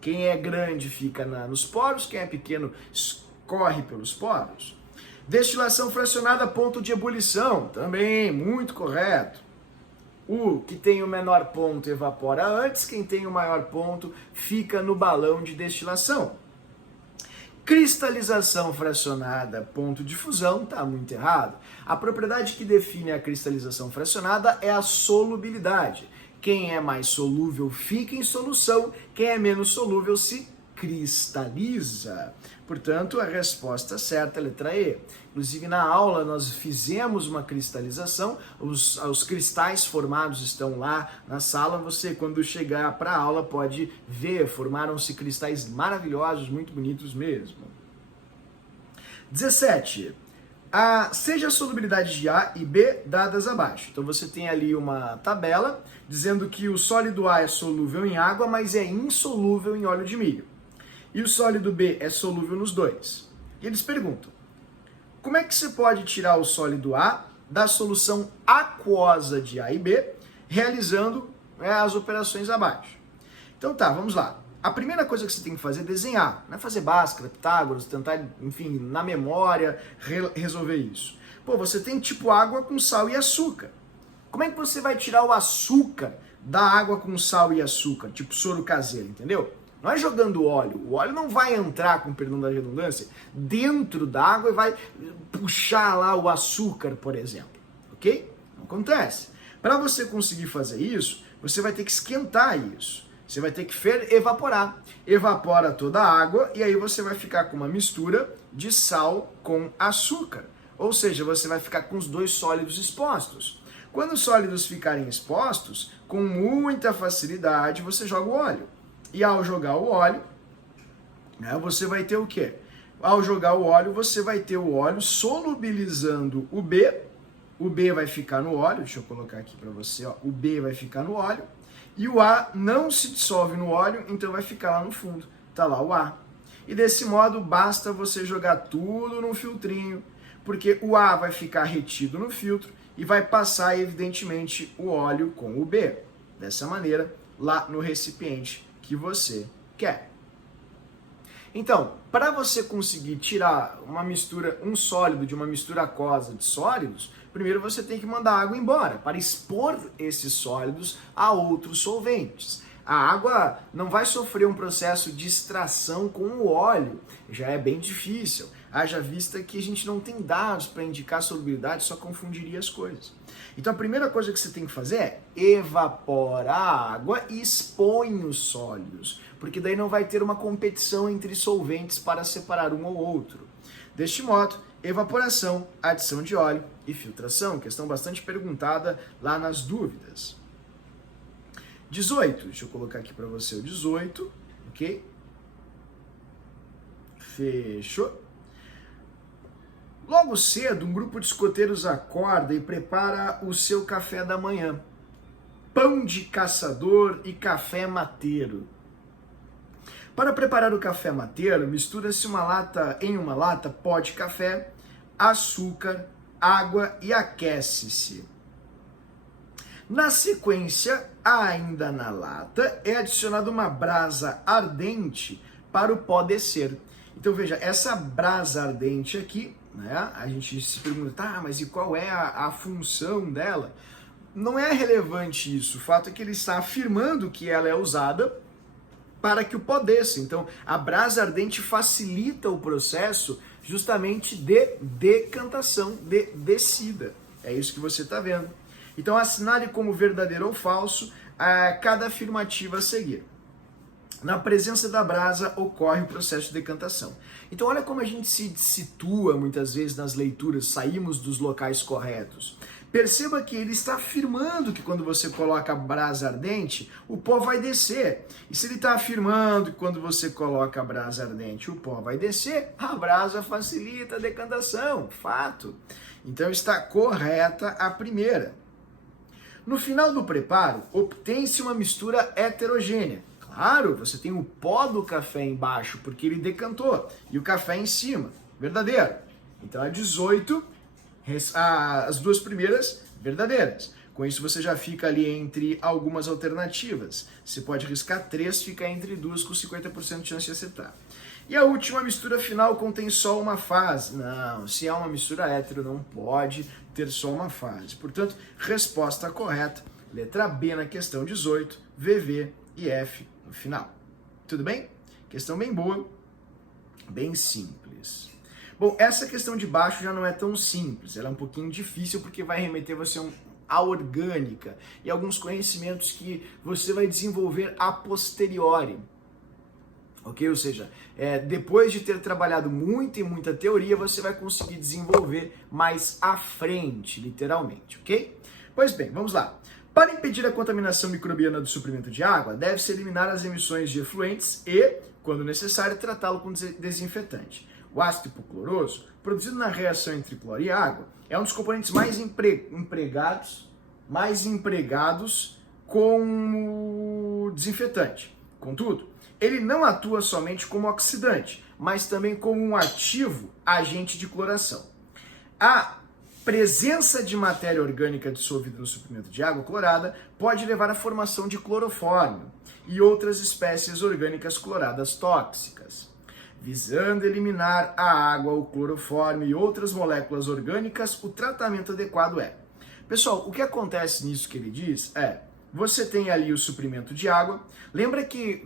Quem é grande fica nos poros, quem é pequeno escorre pelos poros. Destilação fracionada, ponto de ebulição, também muito correto. O que tem o menor ponto evapora antes, quem tem o maior ponto fica no balão de destilação. Cristalização fracionada, ponto de fusão, tá muito errado. A propriedade que define a cristalização fracionada é a solubilidade. Quem é mais solúvel fica em solução, quem é menos solúvel se cristaliza. Portanto, a resposta certa é a letra E. Inclusive, na aula, nós fizemos uma cristalização, os cristais formados estão lá na sala. Você, quando chegar para a aula, pode ver, formaram-se cristais maravilhosos, muito bonitos mesmo. 17. Seja a solubilidade de A e B dadas abaixo. Então, você tem ali uma tabela dizendo que o sólido A é solúvel em água, mas é insolúvel em óleo de milho. E o sólido B é solúvel nos dois. E eles perguntam, como é que você pode tirar o sólido A da solução aquosa de A e B, realizando as operações abaixo? Então tá, vamos lá. A primeira coisa que você tem que fazer é desenhar, não é fazer Bhaskara, Pitágoras, tentar, enfim, na memória, resolver isso. Pô, você tem tipo água com sal e açúcar. Como é que você vai tirar o açúcar da água com sal e açúcar, tipo soro caseiro, entendeu? Não é jogando óleo. O óleo não vai entrar, com perdão da redundância, dentro da água e vai puxar lá o açúcar, por exemplo. Ok? Não acontece. Para você conseguir fazer isso, você vai ter que esquentar isso. Você vai ter que evaporar. Evapora toda a água e aí você vai ficar com uma mistura de sal com açúcar. Ou seja, você vai ficar com os dois sólidos expostos. Quando os sólidos ficarem expostos, com muita facilidade você joga o óleo. E ao jogar o óleo, você vai ter o quê? Ao jogar o óleo, você vai ter o óleo solubilizando o B. O B vai ficar no óleo, deixa eu colocar aqui para você, ó. O B vai ficar no óleo. E o A não se dissolve no óleo, então vai ficar lá no fundo. Tá lá o A. E desse modo, basta você jogar tudo num filtrinho, porque o A vai ficar retido no filtro e vai passar, evidentemente, o óleo com o B. Dessa maneira, lá no recipiente que você Quer. Então, para você conseguir tirar uma mistura, um sólido de uma mistura aquosa de sólidos, primeiro você tem que mandar a água embora, para expor esses sólidos a outros solventes. A água não vai sofrer um processo de extração com o óleo, já é bem difícil. Haja vista que a gente não tem dados para indicar solubilidade, só confundiria as coisas. Então a primeira coisa que você tem que fazer é evapora a água e expõe os sólidos, porque daí não vai ter uma competição entre solventes para separar um ou outro. Deste modo, evaporação, adição de óleo e filtração, questão bastante perguntada lá nas dúvidas. 18, deixa eu colocar aqui para você o 18, ok? Fechou. Logo cedo, um grupo de escoteiros acorda e prepara o seu café da manhã. Pão de caçador e café mateiro. Para preparar o café mateiro, mistura-se em uma lata pó de café, açúcar, água e aquece-se. Na sequência, ainda na lata, é adicionada uma brasa ardente para o pó descer. Então veja, essa brasa ardente aqui, né, a gente se pergunta, tá, mas e qual é a função dela? Não é relevante isso, o fato é que ele está afirmando que ela é usada para que o pó desça. Então, a brasa ardente facilita o processo justamente de decantação, de descida. É isso que você está vendo. Então, assinale como verdadeiro ou falso cada afirmativa a seguir. Na presença da brasa ocorre o processo de decantação. Então olha como a gente se situa muitas vezes nas leituras, saímos dos locais corretos. Perceba que ele está afirmando que quando você coloca a brasa ardente, o pó vai descer. E se ele está afirmando que quando você coloca a brasa ardente, o pó vai descer, a brasa facilita a decantação, fato. Então está correta a primeira. No final do preparo, obtém-se uma mistura heterogênea. Claro, você tem o pó do café embaixo, porque ele decantou, e o café em cima. Verdadeiro. Então, a 18, as duas primeiras, verdadeiras. Com isso, você já fica ali entre algumas alternativas. Você pode riscar 3, fica entre 2 com 50% de chance de acertar. E a última mistura final contém só uma fase. Não, se é uma mistura hétero, não pode ter só uma fase. Portanto, resposta correta, letra B na questão 18, VV e F no final. Tudo bem? Questão bem boa, bem simples. Bom, essa questão de baixo já não é tão simples, ela é um pouquinho difícil porque vai remeter você à orgânica e alguns conhecimentos que você vai desenvolver a posteriori. Ok? Ou seja, depois de ter trabalhado muito e muita teoria, você vai conseguir desenvolver mais à frente, literalmente, ok? Pois bem, vamos lá. Para impedir a contaminação microbiana do suprimento de água, deve-se eliminar as emissões de efluentes e, quando necessário, tratá-lo com desinfetante. O ácido hipocloroso, produzido na reação entre cloro e água, é um dos componentes mais empregados como desinfetante. Contudo, ele não atua somente como oxidante, mas também como um ativo agente de cloração. A presença de matéria orgânica dissolvida no suprimento de água clorada pode levar à formação de clorofórmio e outras espécies orgânicas cloradas tóxicas. Visando eliminar a água, o clorofórmio e outras moléculas orgânicas, o tratamento adequado é... Pessoal, o que acontece nisso que ele diz é, você tem ali o suprimento de água, lembra que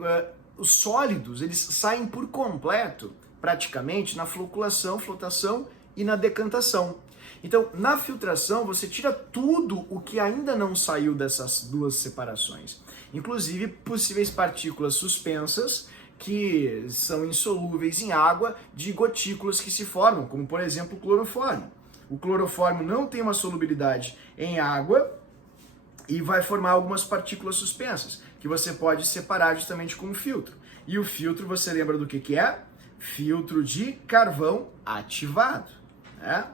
os sólidos, eles saem por completo, praticamente, na floculação, flotação e na decantação. Então, na filtração, você tira tudo o que ainda não saiu dessas duas separações. Inclusive, possíveis partículas suspensas que são insolúveis em água de gotículas que se formam, como, por exemplo, o clorofórmio. O clorofórmio não tem uma solubilidade em água e vai formar algumas partículas suspensas, que você pode separar justamente com o filtro. E o filtro, você lembra do que é? Filtro de carvão ativado.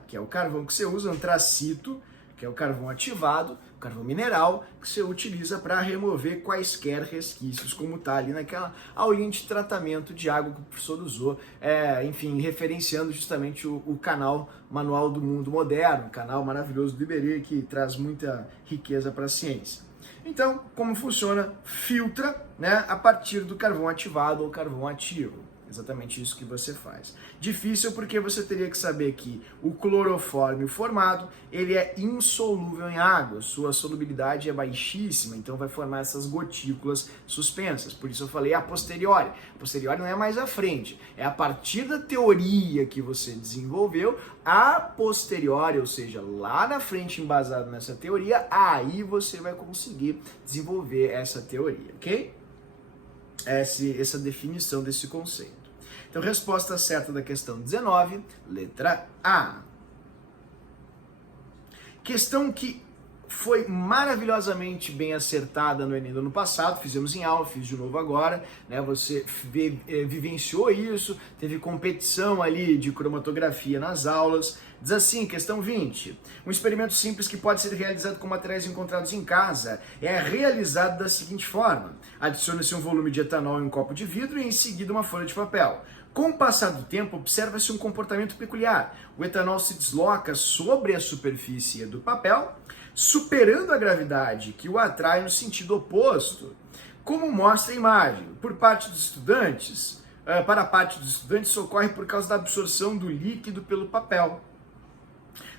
Que é o carvão que você usa, antracito, que é o carvão ativado, carvão mineral, que você utiliza para remover quaisquer resquícios, como está ali naquela aulinha de tratamento de água que o professor usou, enfim, referenciando justamente o canal Manual do Mundo Moderno, canal maravilhoso do Iberê, que traz muita riqueza para a ciência. Então, como funciona? Filtra, né, a partir do carvão ativado ou carvão ativo. Exatamente isso que você faz. Difícil porque você teria que saber que o clorofórmio formado, ele é insolúvel em água, sua solubilidade é baixíssima, então vai formar essas gotículas suspensas. Por isso eu falei a posteriori. A posteriori não é mais à frente, é a partir da teoria que você desenvolveu, a posteriori, ou seja, lá na frente embasado nessa teoria, aí você vai conseguir desenvolver essa teoria, ok? Essa definição desse conceito. Então, resposta certa da questão 19, letra A. Questão que foi maravilhosamente bem acertada no Enem do ano passado, fizemos em aula, fiz de novo agora, né? Você vivenciou isso, teve competição ali de cromatografia nas aulas. Diz assim, questão 20. Um experimento simples que pode ser realizado com materiais encontrados em casa é realizado da seguinte forma. Adiciona-se um volume de etanol em um copo de vidro e em seguida uma folha de papel. Com o passar do tempo, observa-se um comportamento peculiar. O etanol se desloca sobre a superfície do papel, superando a gravidade que o atrai no sentido oposto. Como mostra a imagem, por parte dos estudantes, para a parte dos estudantes, isso ocorre por causa da absorção do líquido pelo papel.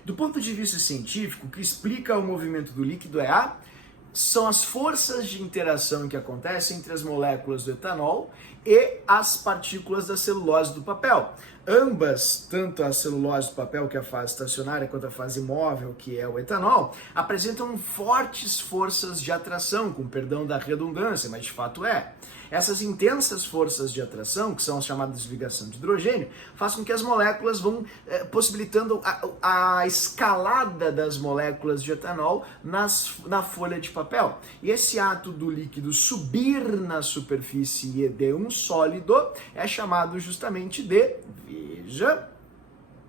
Do ponto de vista científico, o que explica o movimento do líquido são as forças de interação que acontecem entre as moléculas do etanol e as partículas da celulose do papel. Ambas, tanto a celulose do papel, que é a fase estacionária, quanto a fase móvel, que é o etanol, apresentam fortes forças de atração, com perdão da redundância, mas de fato é. Essas intensas forças de atração, que são as chamadas de ligação de hidrogênio, fazem com que as moléculas vão possibilitando a escalada das moléculas de etanol na folha de papel. E esse ato do líquido subir na superfície de um sólido é chamado justamente de, veja,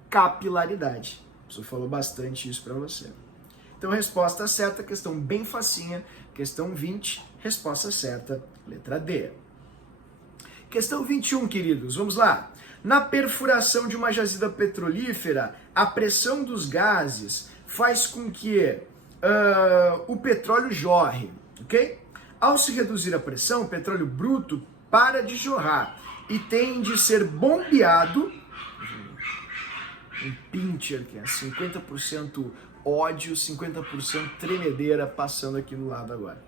capilaridade. O professor falou bastante isso para você. Então, resposta certa, questão bem facinha, questão 20, resposta certa, letra D. Questão 21, queridos, vamos lá. Na perfuração de uma jazida petrolífera, a pressão dos gases faz com que o petróleo jorre, ok? Ao se reduzir a pressão, o petróleo bruto para de jorrar e tem de ser bombeado, um pincher que é 50% ódio, 50% tremedeira passando aqui no lado agora.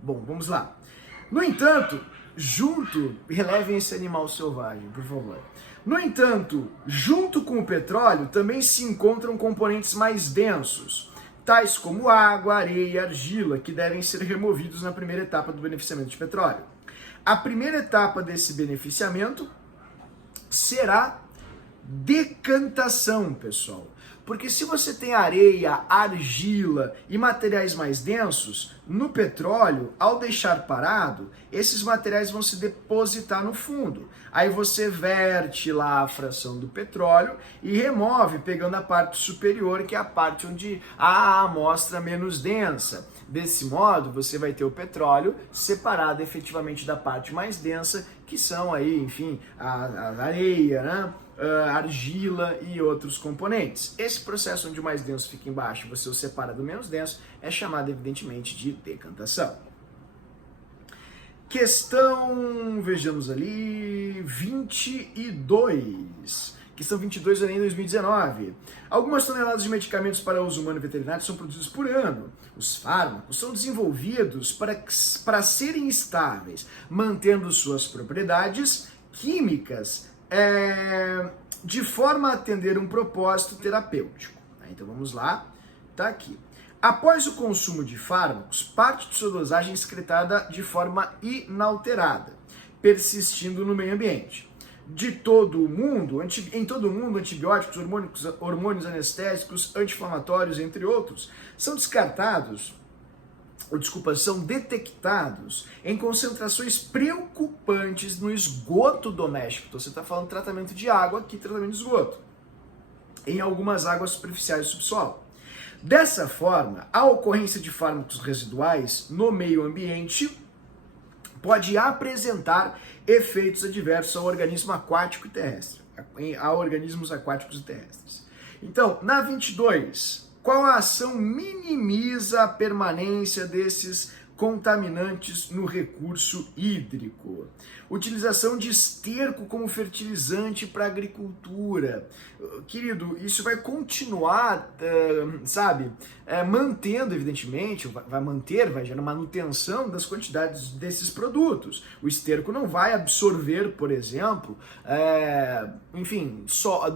Bom, vamos lá. No entanto, relevem esse animal selvagem, por favor. No entanto, junto com o petróleo, também se encontram componentes mais densos, tais como água, areia e argila, que devem ser removidos na primeira etapa do beneficiamento de petróleo. A primeira etapa desse beneficiamento será decantação, pessoal. Porque se você tem areia, argila e materiais mais densos, no petróleo, ao deixar parado, esses materiais vão se depositar no fundo. Aí você verte lá a fração do petróleo e remove, pegando a parte superior, que é a parte onde há a amostra menos densa. Desse modo, você vai ter o petróleo separado efetivamente da parte mais densa, que são aí, enfim, a areia, né? Argila e outros componentes. Esse processo onde o mais denso fica embaixo e você o separa do menos denso é chamado, evidentemente, de decantação. Questão, vejamos ali, 22. Questão 22 do Enem 2019. Algumas toneladas de medicamentos para uso humano e veterinário são produzidos por ano. Os fármacos são desenvolvidos para serem estáveis, mantendo suas propriedades químicas de forma a atender um propósito terapêutico. Então vamos lá, tá aqui. Após o consumo de fármacos, parte de sua dosagem é excretada de forma inalterada, persistindo no meio ambiente. Em todo o mundo, antibióticos, hormônios anestésicos, anti-inflamatórios, entre outros, são são detectados em concentrações preocupantes no esgoto doméstico. Então você está falando de tratamento de água, aqui tratamento de esgoto, em algumas águas superficiais do subsolo. Dessa forma, a ocorrência de fármacos residuais no meio ambiente pode apresentar efeitos adversos ao organismo aquático e terrestre, a organismos aquáticos e terrestres. Então, na 22, Qual a ação minimiza a permanência desses contaminantes no recurso hídrico? Utilização de esterco como fertilizante para a agricultura. Querido, isso vai continuar, mantendo, evidentemente, vai gerar manutenção das quantidades desses produtos. O esterco não vai absorver, por exemplo,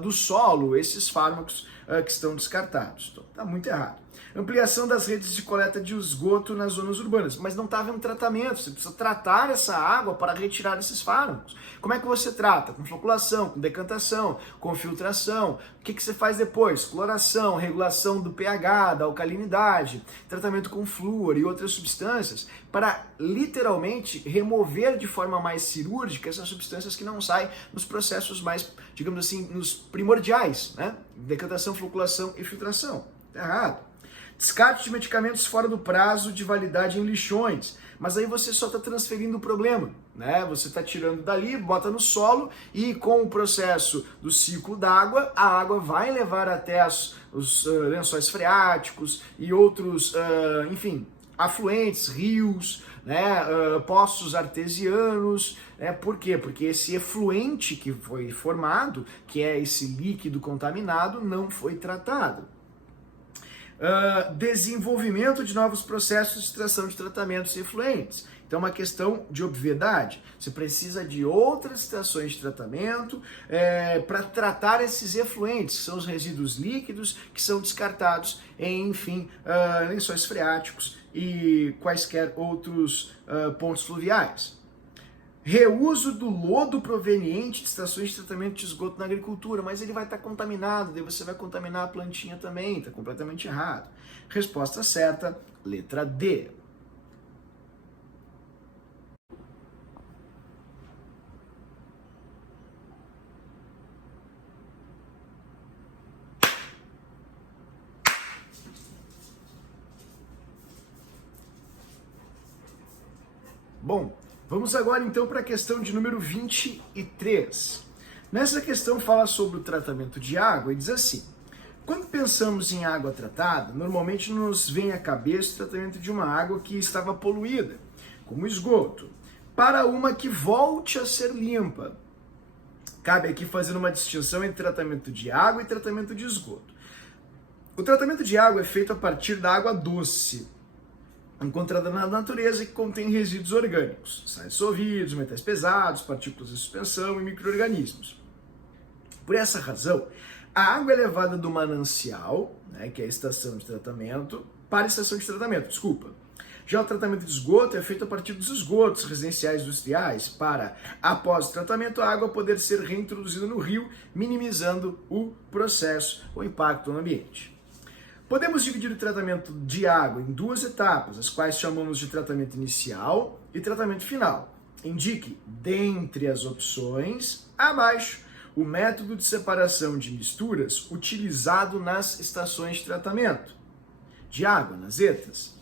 do solo esses fármacos que estão descartados. Então, está muito errado. Ampliação das redes de coleta de esgoto nas zonas urbanas, mas não está havendo tratamento, você precisa tratar essa água para retirar esses fármacos. Como é que você trata? Com floculação, com decantação, com filtração. O que você faz depois? Cloração, regulação do pH, da alcalinidade, tratamento com flúor e outras substâncias para literalmente remover de forma mais cirúrgica essas substâncias que não saem nos processos mais, digamos assim, nos primordiais, né? Decantação, floculação e filtração. Está errado. Descarte de medicamentos fora do prazo de validade em lixões. Mas aí você só está transferindo o problema, né? Você está tirando dali, bota no solo e com o processo do ciclo d'água, a água vai levar até os lençóis freáticos e outros, afluentes, rios, né? Poços artesianos. Por quê? Porque esse efluente que foi formado, que é esse líquido contaminado, não foi tratado. Desenvolvimento de novos processos de extração de tratamentos efluentes. Então, uma questão de obviedade. Você precisa de outras estações de tratamento para tratar esses efluentes, que são os resíduos líquidos que são descartados em, lençóis freáticos e quaisquer outros pontos fluviais. Reuso do lodo proveniente de estações de tratamento de esgoto na agricultura, mas ele vai estar contaminado, daí você vai contaminar a plantinha também, está completamente errado. Resposta certa, letra D. Bom, vamos agora então para a questão de número 23. Nessa questão fala sobre o tratamento de água e diz assim: quando pensamos em água tratada, normalmente nos vem à cabeça o tratamento de uma água que estava poluída, como esgoto, para uma que volte a ser limpa. Cabe aqui fazer uma distinção entre tratamento de água e tratamento de esgoto. O tratamento de água é feito a partir da água doce, encontrada na natureza, que contém resíduos orgânicos, sais dissolvidos, metais pesados, partículas de suspensão e micro-organismos. Por essa razão, a água é levada do manancial, né, que é a estação de tratamento, para a estação de tratamento, Já o tratamento de esgoto é feito a partir dos esgotos residenciais industriais, para, após o tratamento, a água poder ser reintroduzida no rio, minimizando o processo, o impacto no ambiente. Podemos dividir o tratamento de água em duas etapas, as quais chamamos de tratamento inicial e tratamento final. Indique, dentre as opções, abaixo, o método de separação de misturas utilizado nas estações de tratamento de água, nas ETAs,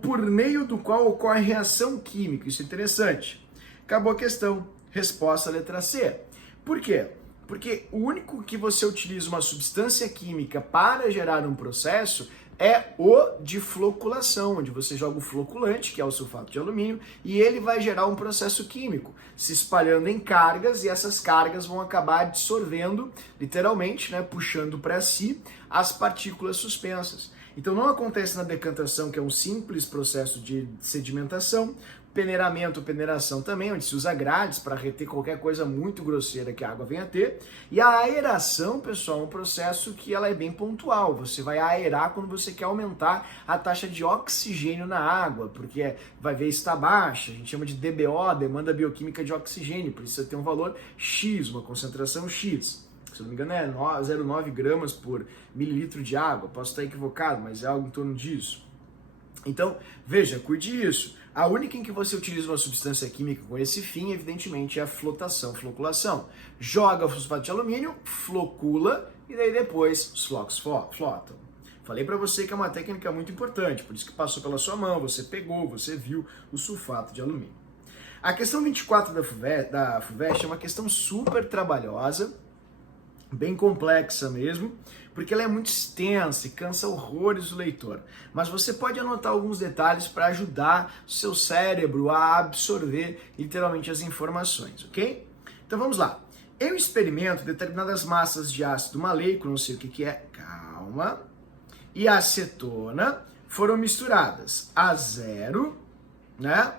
por meio do qual ocorre reação química. Isso é interessante. Acabou a questão. Resposta letra C. Por quê? Porque o único que você utiliza uma substância química para gerar um processo é o de floculação, onde você joga o floculante, que é o sulfato de alumínio, e ele vai gerar um processo químico, se espalhando em cargas, e essas cargas vão acabar absorvendo, literalmente, né, puxando para si as partículas suspensas. Então não acontece na decantação, que é um simples processo de sedimentação, peneiração também, onde se usa grades para reter qualquer coisa muito grosseira que a água venha a ter. E a aeração, pessoal, é um processo que ela é bem pontual. Você vai aerar quando você quer aumentar a taxa de oxigênio na água, porque vai ver está baixa, a gente chama de DBO, demanda bioquímica de oxigênio, precisa ter um valor X, uma concentração X. Se não me engano é 0,9 gramas por mililitro de água, posso estar equivocado, mas é algo em torno disso. Então, veja, cuide disso. A única em que você utiliza uma substância química com esse fim, evidentemente, é a floculação. Joga o fosfato de alumínio, flocula e daí depois os flocos flotam. Falei para você que é uma técnica muito importante, por isso que passou pela sua mão, você pegou, você viu o sulfato de alumínio. A questão 24 da FUVEST é uma questão super trabalhosa, bem complexa mesmo, porque ela é muito extensa e cansa horrores o leitor. Mas você pode anotar alguns detalhes para ajudar o seu cérebro a absorver literalmente as informações, ok? Então vamos lá. Em um experimento, determinadas massas de ácido maleico, não sei o que é, calma, e acetona foram misturadas a zero, né?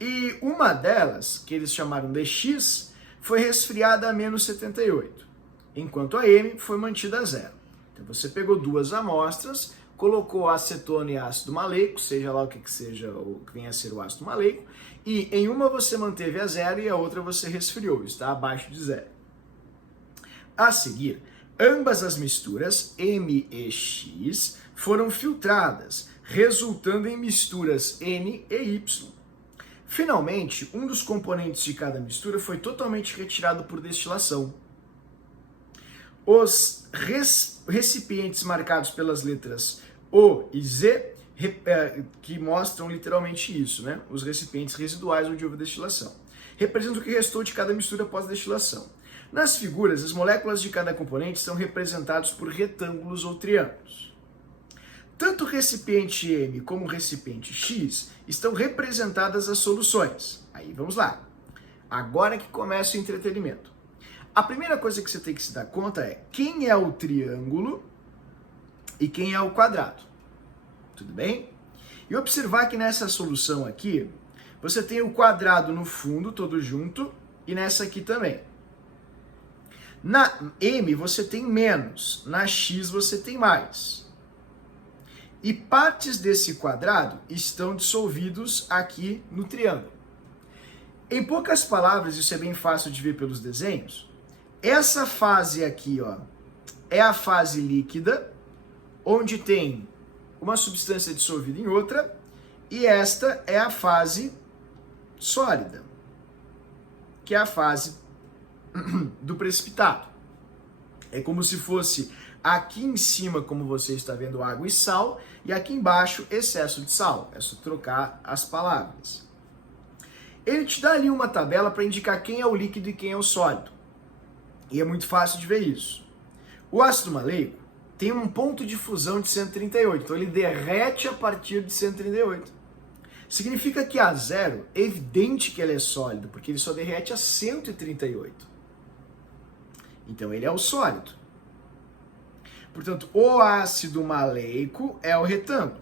E uma delas, que eles chamaram de X, foi resfriada a menos 78, enquanto a M foi mantida a zero. Então você pegou duas amostras, colocou acetona e ácido maleico, seja lá o que seja, o que venha a ser o ácido maleico, e em uma você manteve a zero e a outra você resfriou, está abaixo de zero. A seguir, ambas as misturas, M e X, foram filtradas, resultando em misturas N e Y. Finalmente, um dos componentes de cada mistura foi totalmente retirado por destilação. Os recipientes marcados pelas letras O e Z, que mostram literalmente isso, né? Os recipientes residuais onde houve destilação, representam o que restou de cada mistura após a destilação. Nas figuras, as moléculas de cada componente são representadas por retângulos ou triângulos. Tanto o recipiente M como o recipiente X estão representadas as soluções. Aí vamos lá. Agora que começa o entretenimento. A primeira coisa que você tem que se dar conta é quem é o triângulo e quem é o quadrado. Tudo bem? E observar que nessa solução aqui, você tem o quadrado no fundo, todo junto, e nessa aqui também. Na M você tem menos, na X você tem mais. E partes desse quadrado estão dissolvidos aqui no triângulo. Em poucas palavras, isso é bem fácil de ver pelos desenhos, essa fase aqui, ó, é a fase líquida, onde tem uma substância dissolvida em outra, e esta é a fase sólida, que é a fase do precipitado. É como se fosse aqui em cima, como você está vendo, água e sal, e aqui embaixo, excesso de sal. É só trocar as palavras. Ele te dá ali uma tabela para indicar quem é o líquido e quem é o sólido. E é muito fácil de ver isso. O ácido maleico tem um ponto de fusão de 138, então ele derrete a partir de 138. Significa que a zero é evidente que ele é sólido, porque ele só derrete a 138. Então ele é o sólido. Portanto, o ácido maleico é o retângulo.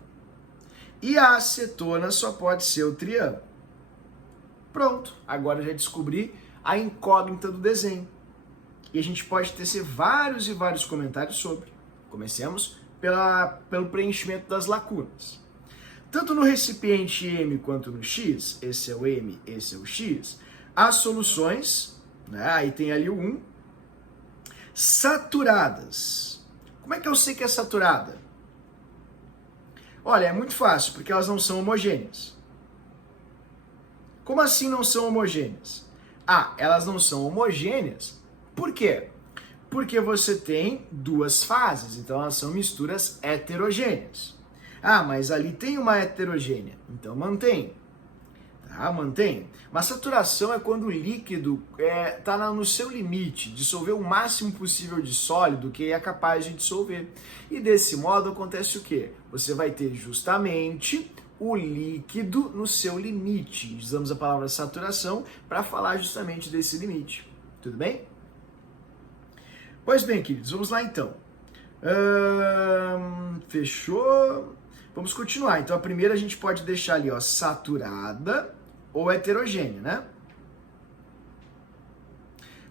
E a acetona só pode ser o triângulo. Pronto, agora eu já descobri a incógnita do desenho. E a gente pode tecer vários e vários comentários sobre. Comecemos pelo preenchimento das lacunas. Tanto no recipiente M quanto no X, esse é o M, esse é o X, as soluções, né, aí tem ali o 1, saturadas. Como é que eu sei que é saturada? Olha, é muito fácil, porque elas não são homogêneas. Como assim não são homogêneas? Ah, elas não são homogêneas. Por quê? Porque você tem duas fases, então elas são misturas heterogêneas. Ah, mas ali tem uma heterogênea, então mantém. Tá, mantém. Mas saturação é quando o líquido está no seu limite, dissolver o máximo possível de sólido que é capaz de dissolver. E desse modo acontece o quê? Você vai ter justamente o líquido no seu limite. Usamos a palavra saturação para falar justamente desse limite. Tudo bem? Pois bem, queridos, vamos lá então. Fechou? Vamos continuar. Então a primeira a gente pode deixar ali, ó, saturada ou heterogênea, né?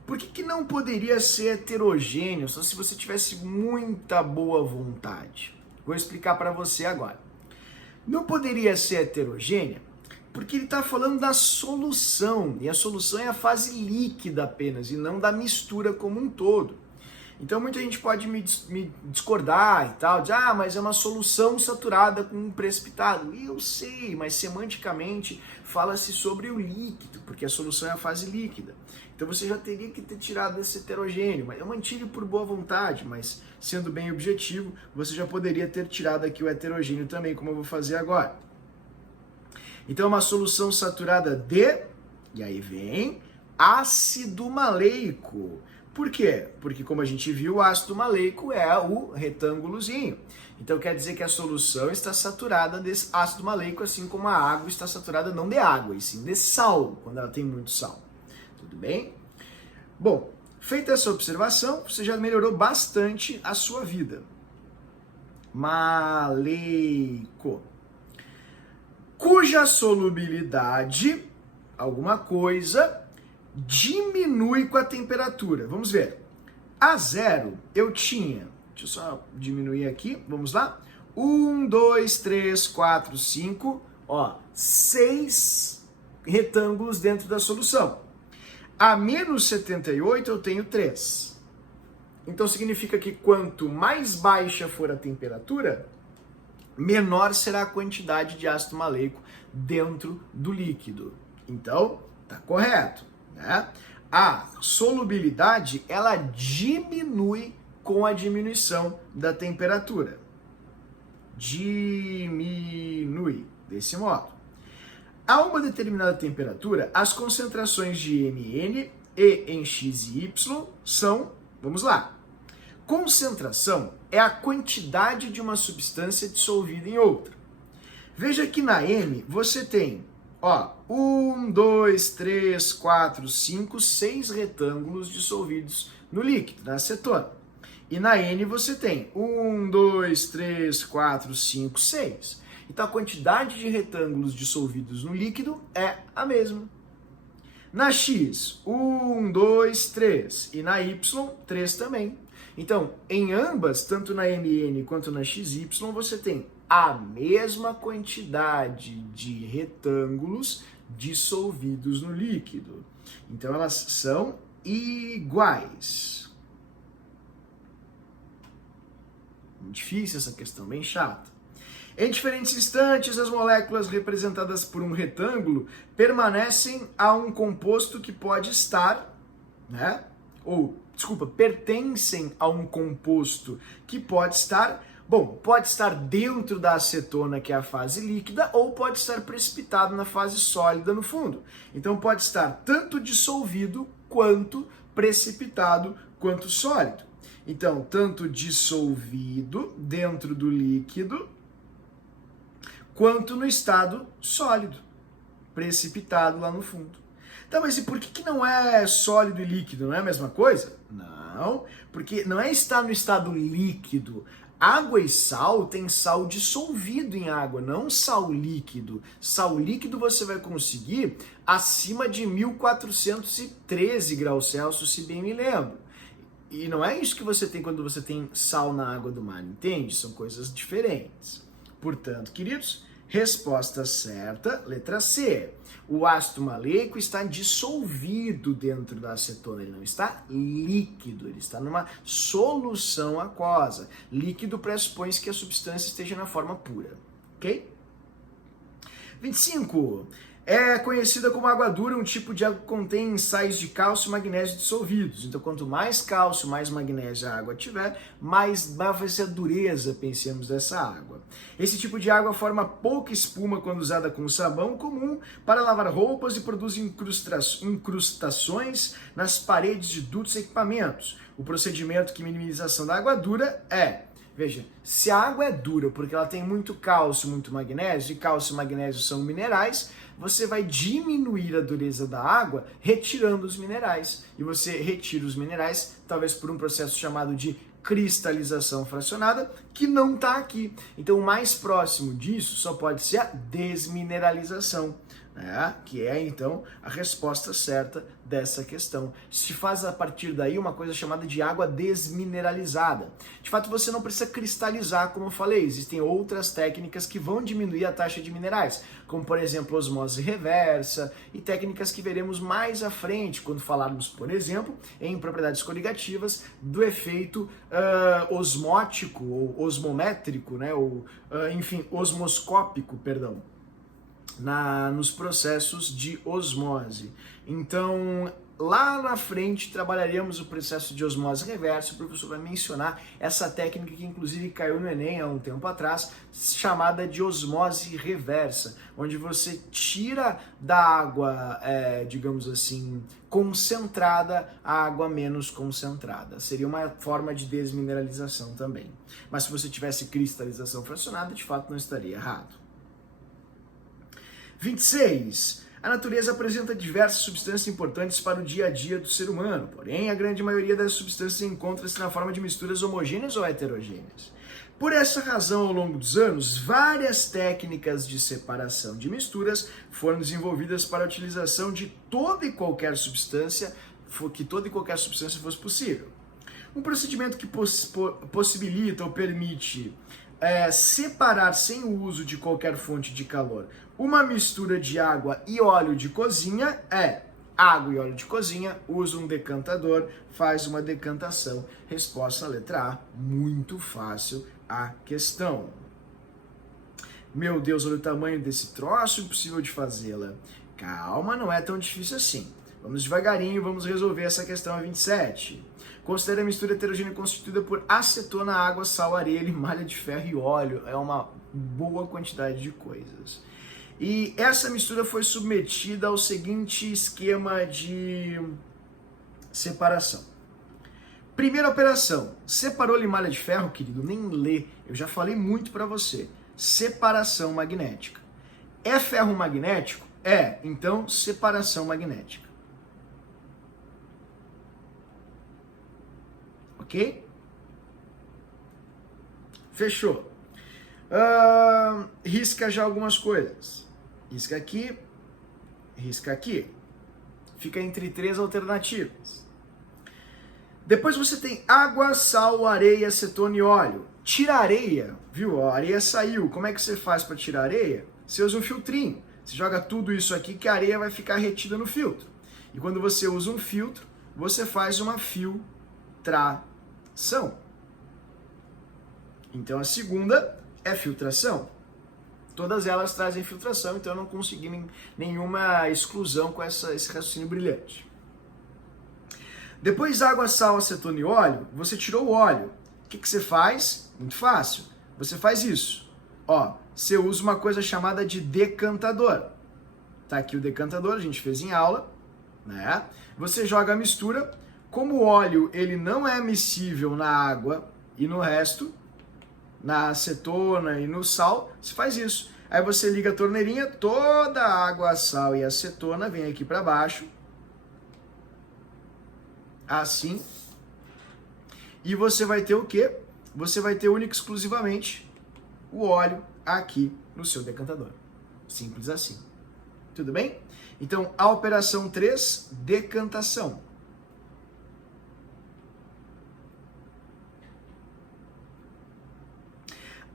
Por que não poderia ser heterogêneo só se você tivesse muita boa vontade? Vou explicar para você agora. Não poderia ser heterogênea porque ele está falando da solução, e a solução é a fase líquida apenas, e não da mistura como um todo. Então muita gente pode me discordar e tal, dizer, mas é uma solução saturada com um precipitado. E eu sei, mas semanticamente fala-se sobre o líquido, porque a solução é a fase líquida. Então você já teria que ter tirado esse heterogêneo, mas eu mantive por boa vontade, mas sendo bem objetivo, você já poderia ter tirado aqui o heterogêneo também, como eu vou fazer agora. Então uma solução saturada de, e aí vem, ácido maleico. Por quê? Porque, como a gente viu, o ácido maleico é o retângulozinho. Então quer dizer que a solução está saturada desse ácido maleico, assim como a água está saturada não de água, e sim de sal, quando ela tem muito sal. Tudo bem? Bom, feita essa observação, você já melhorou bastante a sua vida. Maleico. Cuja solubilidade, alguma coisa, diminui com a temperatura. Vamos ver. A zero eu tinha, deixa eu só diminuir aqui, vamos lá. 1, 2, 3, 4, 5, 6 retângulos dentro da solução. A menos 78 eu tenho 3. Então significa que quanto mais baixa for a temperatura, menor será a quantidade de ácido maleico dentro do líquido. Então, tá correto, né? A solubilidade, ela diminui com a diminuição da temperatura. Diminui desse modo. A uma determinada temperatura, as concentrações de Mn e em X e Y são, vamos lá, concentração é a quantidade de uma substância dissolvida em outra. Veja que na M você tem, 1, 2, 3, 4, 5, 6 retângulos dissolvidos no líquido, na acetona. E na N você tem 1, 2, 3, 4, 5, 6. Então a quantidade de retângulos dissolvidos no líquido é a mesma. Na X, 1, 2, 3. E na Y, 3 também. Então, em ambas, tanto na Mn quanto na XY, você tem a mesma quantidade de retângulos dissolvidos no líquido. Então, elas são iguais. Difícil essa questão, bem chata. Em diferentes instantes, as moléculas representadas por um retângulo permanecem a um composto que pode estar, pertencem a um composto que pode estar, pode estar dentro da acetona, que é a fase líquida, ou pode estar precipitado na fase sólida no fundo. Então pode estar tanto dissolvido, quanto precipitado, quanto sólido. Então, tanto dissolvido dentro do líquido, quanto no estado sólido, precipitado lá no fundo. Tá, mas e por que não é sólido e líquido? Não é a mesma coisa? Não, porque não é estar no estado líquido. Água e sal tem sal dissolvido em água, não sal líquido. Sal líquido você vai conseguir acima de 1413 graus Celsius, se bem me lembro. E não é isso que você tem quando você tem sal na água do mar, entende? São coisas diferentes. Portanto, queridos, resposta certa, letra C. O ácido maleico está dissolvido dentro da acetona, ele não está líquido, ele está numa solução aquosa. Líquido pressupõe que a substância esteja na forma pura, ok? 25. É conhecida como água dura, um tipo de água que contém sais de cálcio e magnésio dissolvidos. Então, quanto mais cálcio, mais magnésio a água tiver, mais vai ser a dureza, pensemos, dessa água. Esse tipo de água forma pouca espuma quando usada com sabão comum para lavar roupas e produz incrustações nas paredes de dutos e equipamentos. O procedimento de minimização da água dura é... Veja, se a água é dura porque ela tem muito cálcio, muito magnésio, e cálcio e magnésio são minerais, você vai diminuir a dureza da água retirando os minerais. E você retira os minerais, talvez por um processo chamado de cristalização fracionada, que não está aqui. Então, o mais próximo disso só pode ser a desmineralização, que é, então, a resposta certa dessa questão. Se faz a partir daí uma coisa chamada de água desmineralizada. De fato, você não precisa cristalizar, como eu falei, existem outras técnicas que vão diminuir a taxa de minerais, como, por exemplo, osmose reversa e técnicas que veremos mais à frente, quando falarmos, por exemplo, em propriedades coligativas, do efeito osmótico, ou osmométrico, osmoscópico, perdão, nos processos de osmose. Então, lá na frente trabalharemos o processo de osmose reversa. O professor vai mencionar essa técnica que inclusive caiu no Enem há um tempo atrás, chamada de osmose reversa, onde você tira da água, digamos assim, concentrada a água menos concentrada. Seria uma forma de desmineralização também. Mas se você tivesse cristalização fracionada, de fato não estaria errado. 26. A natureza apresenta diversas substâncias importantes para o dia a dia do ser humano, porém a grande maioria das substâncias encontra-se na forma de misturas homogêneas ou heterogêneas. Por essa razão, ao longo dos anos, várias técnicas de separação de misturas foram desenvolvidas para a utilização de toda e qualquer substância, fosse possível. Um procedimento que possibilita ou permite separar sem o uso de qualquer fonte de calor uma mistura de água e óleo de cozinha água e óleo de cozinha, usa um decantador, faz uma decantação. Resposta letra A, muito fácil a questão. Meu Deus, olha o tamanho desse troço, impossível de fazê-la. Calma, não é tão difícil assim. Vamos devagarinho, vamos resolver essa questão a 27. Considere a mistura heterogênea constituída por acetona, água, sal, areia, limalha de ferro e óleo. É uma boa quantidade de coisas. E essa mistura foi submetida ao seguinte esquema de separação. Primeira operação, separou limalha de ferro, querido, nem lê, eu já falei muito para você. Separação magnética. É ferro magnético? Então separação magnética. Ok? Fechou. Risca já algumas coisas. Risca aqui, risca aqui. Fica entre 3 alternativas. Depois você tem água, sal, areia, acetona e óleo. Tira a areia, viu? A areia saiu. Como é que você faz para tirar a areia? Você usa um filtrinho. Você joga tudo isso aqui que a areia vai ficar retida no filtro. E quando você usa um filtro, você faz uma filtração. Então a segunda é filtração. Todas elas trazem filtração, então eu não consegui nenhuma exclusão com esse raciocínio brilhante. Depois água, sal, acetona e óleo, você tirou o óleo. O que você faz? Muito fácil. Você faz isso. Você usa uma coisa chamada de decantador. Tá aqui o decantador, a gente fez em aula, né? Você joga a mistura. Como o óleo ele não é miscível na água e no resto, na acetona e no sal, você faz isso. Aí você liga a torneirinha, toda a água, sal e acetona vem aqui para baixo. Assim. E você vai ter o quê? Você vai ter única e exclusivamente o óleo aqui no seu decantador. Simples assim. Tudo bem? Então, a operação 3, decantação.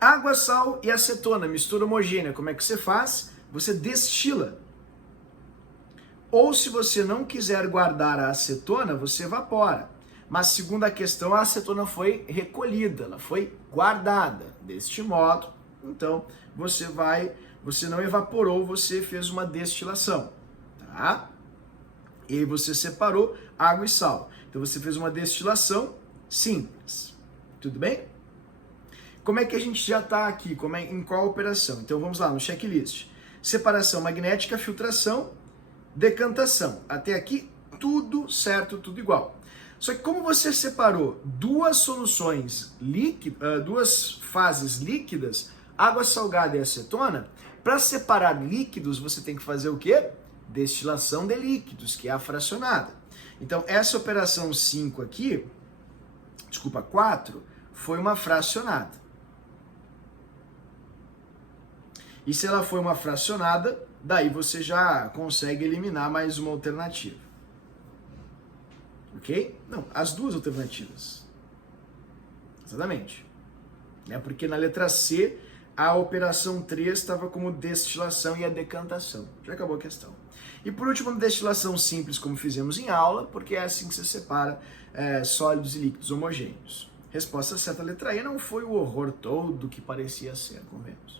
Água, sal e acetona, mistura homogênea. Como é que você faz? Você destila. Ou se você não quiser guardar a acetona, você evapora. Mas segundo a questão, a acetona foi recolhida, ela foi guardada. Deste modo, então, você não evaporou, você fez uma destilação. Tá? E aí você separou água e sal. Então você fez uma destilação simples. Tudo bem? Como é que a gente já está aqui? Em qual operação? Então vamos lá no checklist. Separação magnética, filtração, decantação. Até aqui tudo certo, tudo igual. Só que como você separou duas soluções líquidas, duas fases líquidas, água salgada e acetona, para separar líquidos você tem que fazer o quê? Destilação de líquidos, que é a fracionada. Então essa operação 4, foi uma fracionada. E se ela foi uma fracionada, daí você já consegue eliminar mais uma alternativa. Ok? Não, as duas alternativas. Exatamente. Porque na letra C, a operação 3 estava como destilação e a decantação. Já acabou a questão. E por último, a destilação simples, como fizemos em aula, porque é assim que você separa sólidos e líquidos homogêneos. Resposta certa, letra E, não foi o horror todo que parecia ser, convenhamos.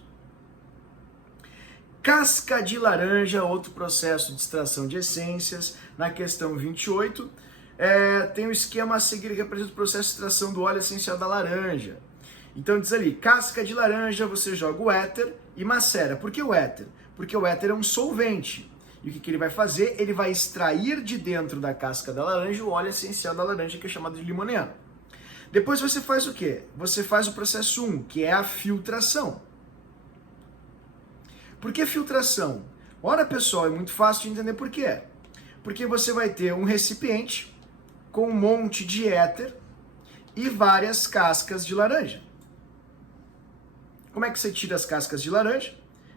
Casca de laranja, outro processo de extração de essências. Na questão 28, tem o esquema a seguir que representa o processo de extração do óleo essencial da laranja. Então diz ali, casca de laranja, você joga o éter e macera. Por que o éter? Porque o éter é um solvente. E o que ele vai fazer? Ele vai extrair de dentro da casca da laranja o óleo essencial da laranja, que é chamado de limoneno. Depois você faz o quê? Você faz o processo 1, que é a filtração. Por que filtração? Ora, pessoal, é muito fácil de entender por quê. Porque você vai ter um recipiente com um monte de éter e várias cascas de laranja. Como é que você tira as cascas de laranja?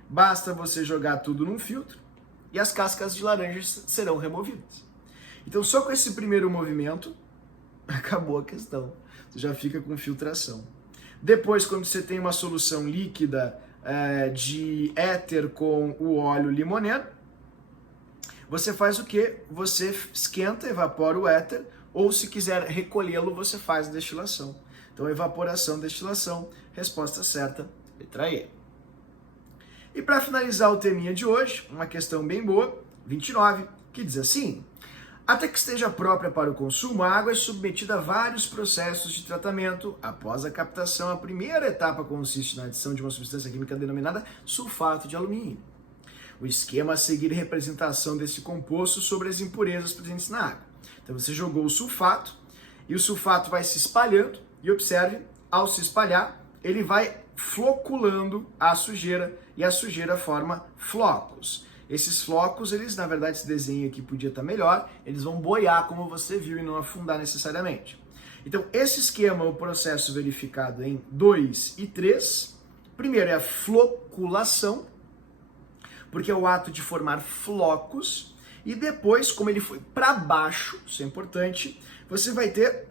Basta você jogar tudo num filtro e as cascas de laranja serão removidas. Então, só com esse primeiro movimento, acabou a questão. Você já fica com filtração. Depois, quando você tem uma solução líquida de éter com o óleo limoneno, você faz o quê? Você esquenta, evapora o éter, ou se quiser recolhê-lo, você faz a destilação. Então, evaporação, destilação, resposta certa, letra E. E para finalizar o teminha de hoje, uma questão bem boa, 29, que diz assim: até que esteja própria para o consumo, a água é submetida a vários processos de tratamento. Após a captação, a primeira etapa consiste na adição de uma substância química denominada sulfato de alumínio. O esquema a seguir é a representação desse composto sobre as impurezas presentes na água. Então você jogou o sulfato, e o sulfato vai se espalhando, e observe, ao se espalhar, ele vai floculando a sujeira, e a sujeira forma flocos. Esses flocos, eles, na verdade, esse desenho aqui podia estar melhor, eles vão boiar, como você viu, e não afundar necessariamente. Então, esse esquema, o processo verificado em 2 e 3, primeiro é a floculação, porque é o ato de formar flocos, e depois, como ele foi para baixo, isso é importante, você vai ter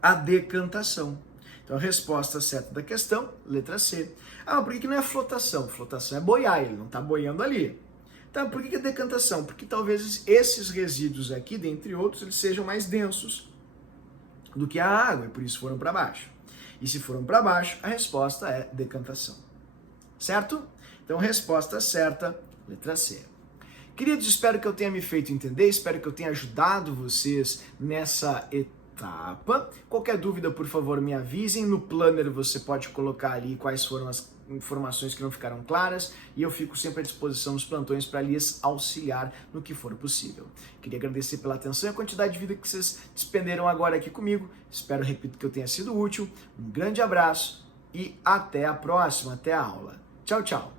a decantação. Então, a resposta certa da questão, letra C. Ah, mas por que não é flotação? Flotação é boiar, ele não está boiando ali. Tá, por que é decantação? Porque talvez esses resíduos aqui, dentre outros, eles sejam mais densos do que a água, e por isso foram para baixo. E se foram para baixo, a resposta é decantação. Certo? Então, resposta certa, letra C. Queridos, espero que eu tenha me feito entender, espero que eu tenha ajudado vocês nessa etapa. Qualquer dúvida, por favor, me avisem. No planner você pode colocar ali quais foram as informações que não ficaram claras e eu fico sempre à disposição nos plantões para lhes auxiliar no que for possível. Queria agradecer pela atenção e a quantidade de vida que vocês despenderam agora aqui comigo. Espero, repito, que eu tenha sido útil. Um grande abraço e até a próxima, até a aula. Tchau, tchau.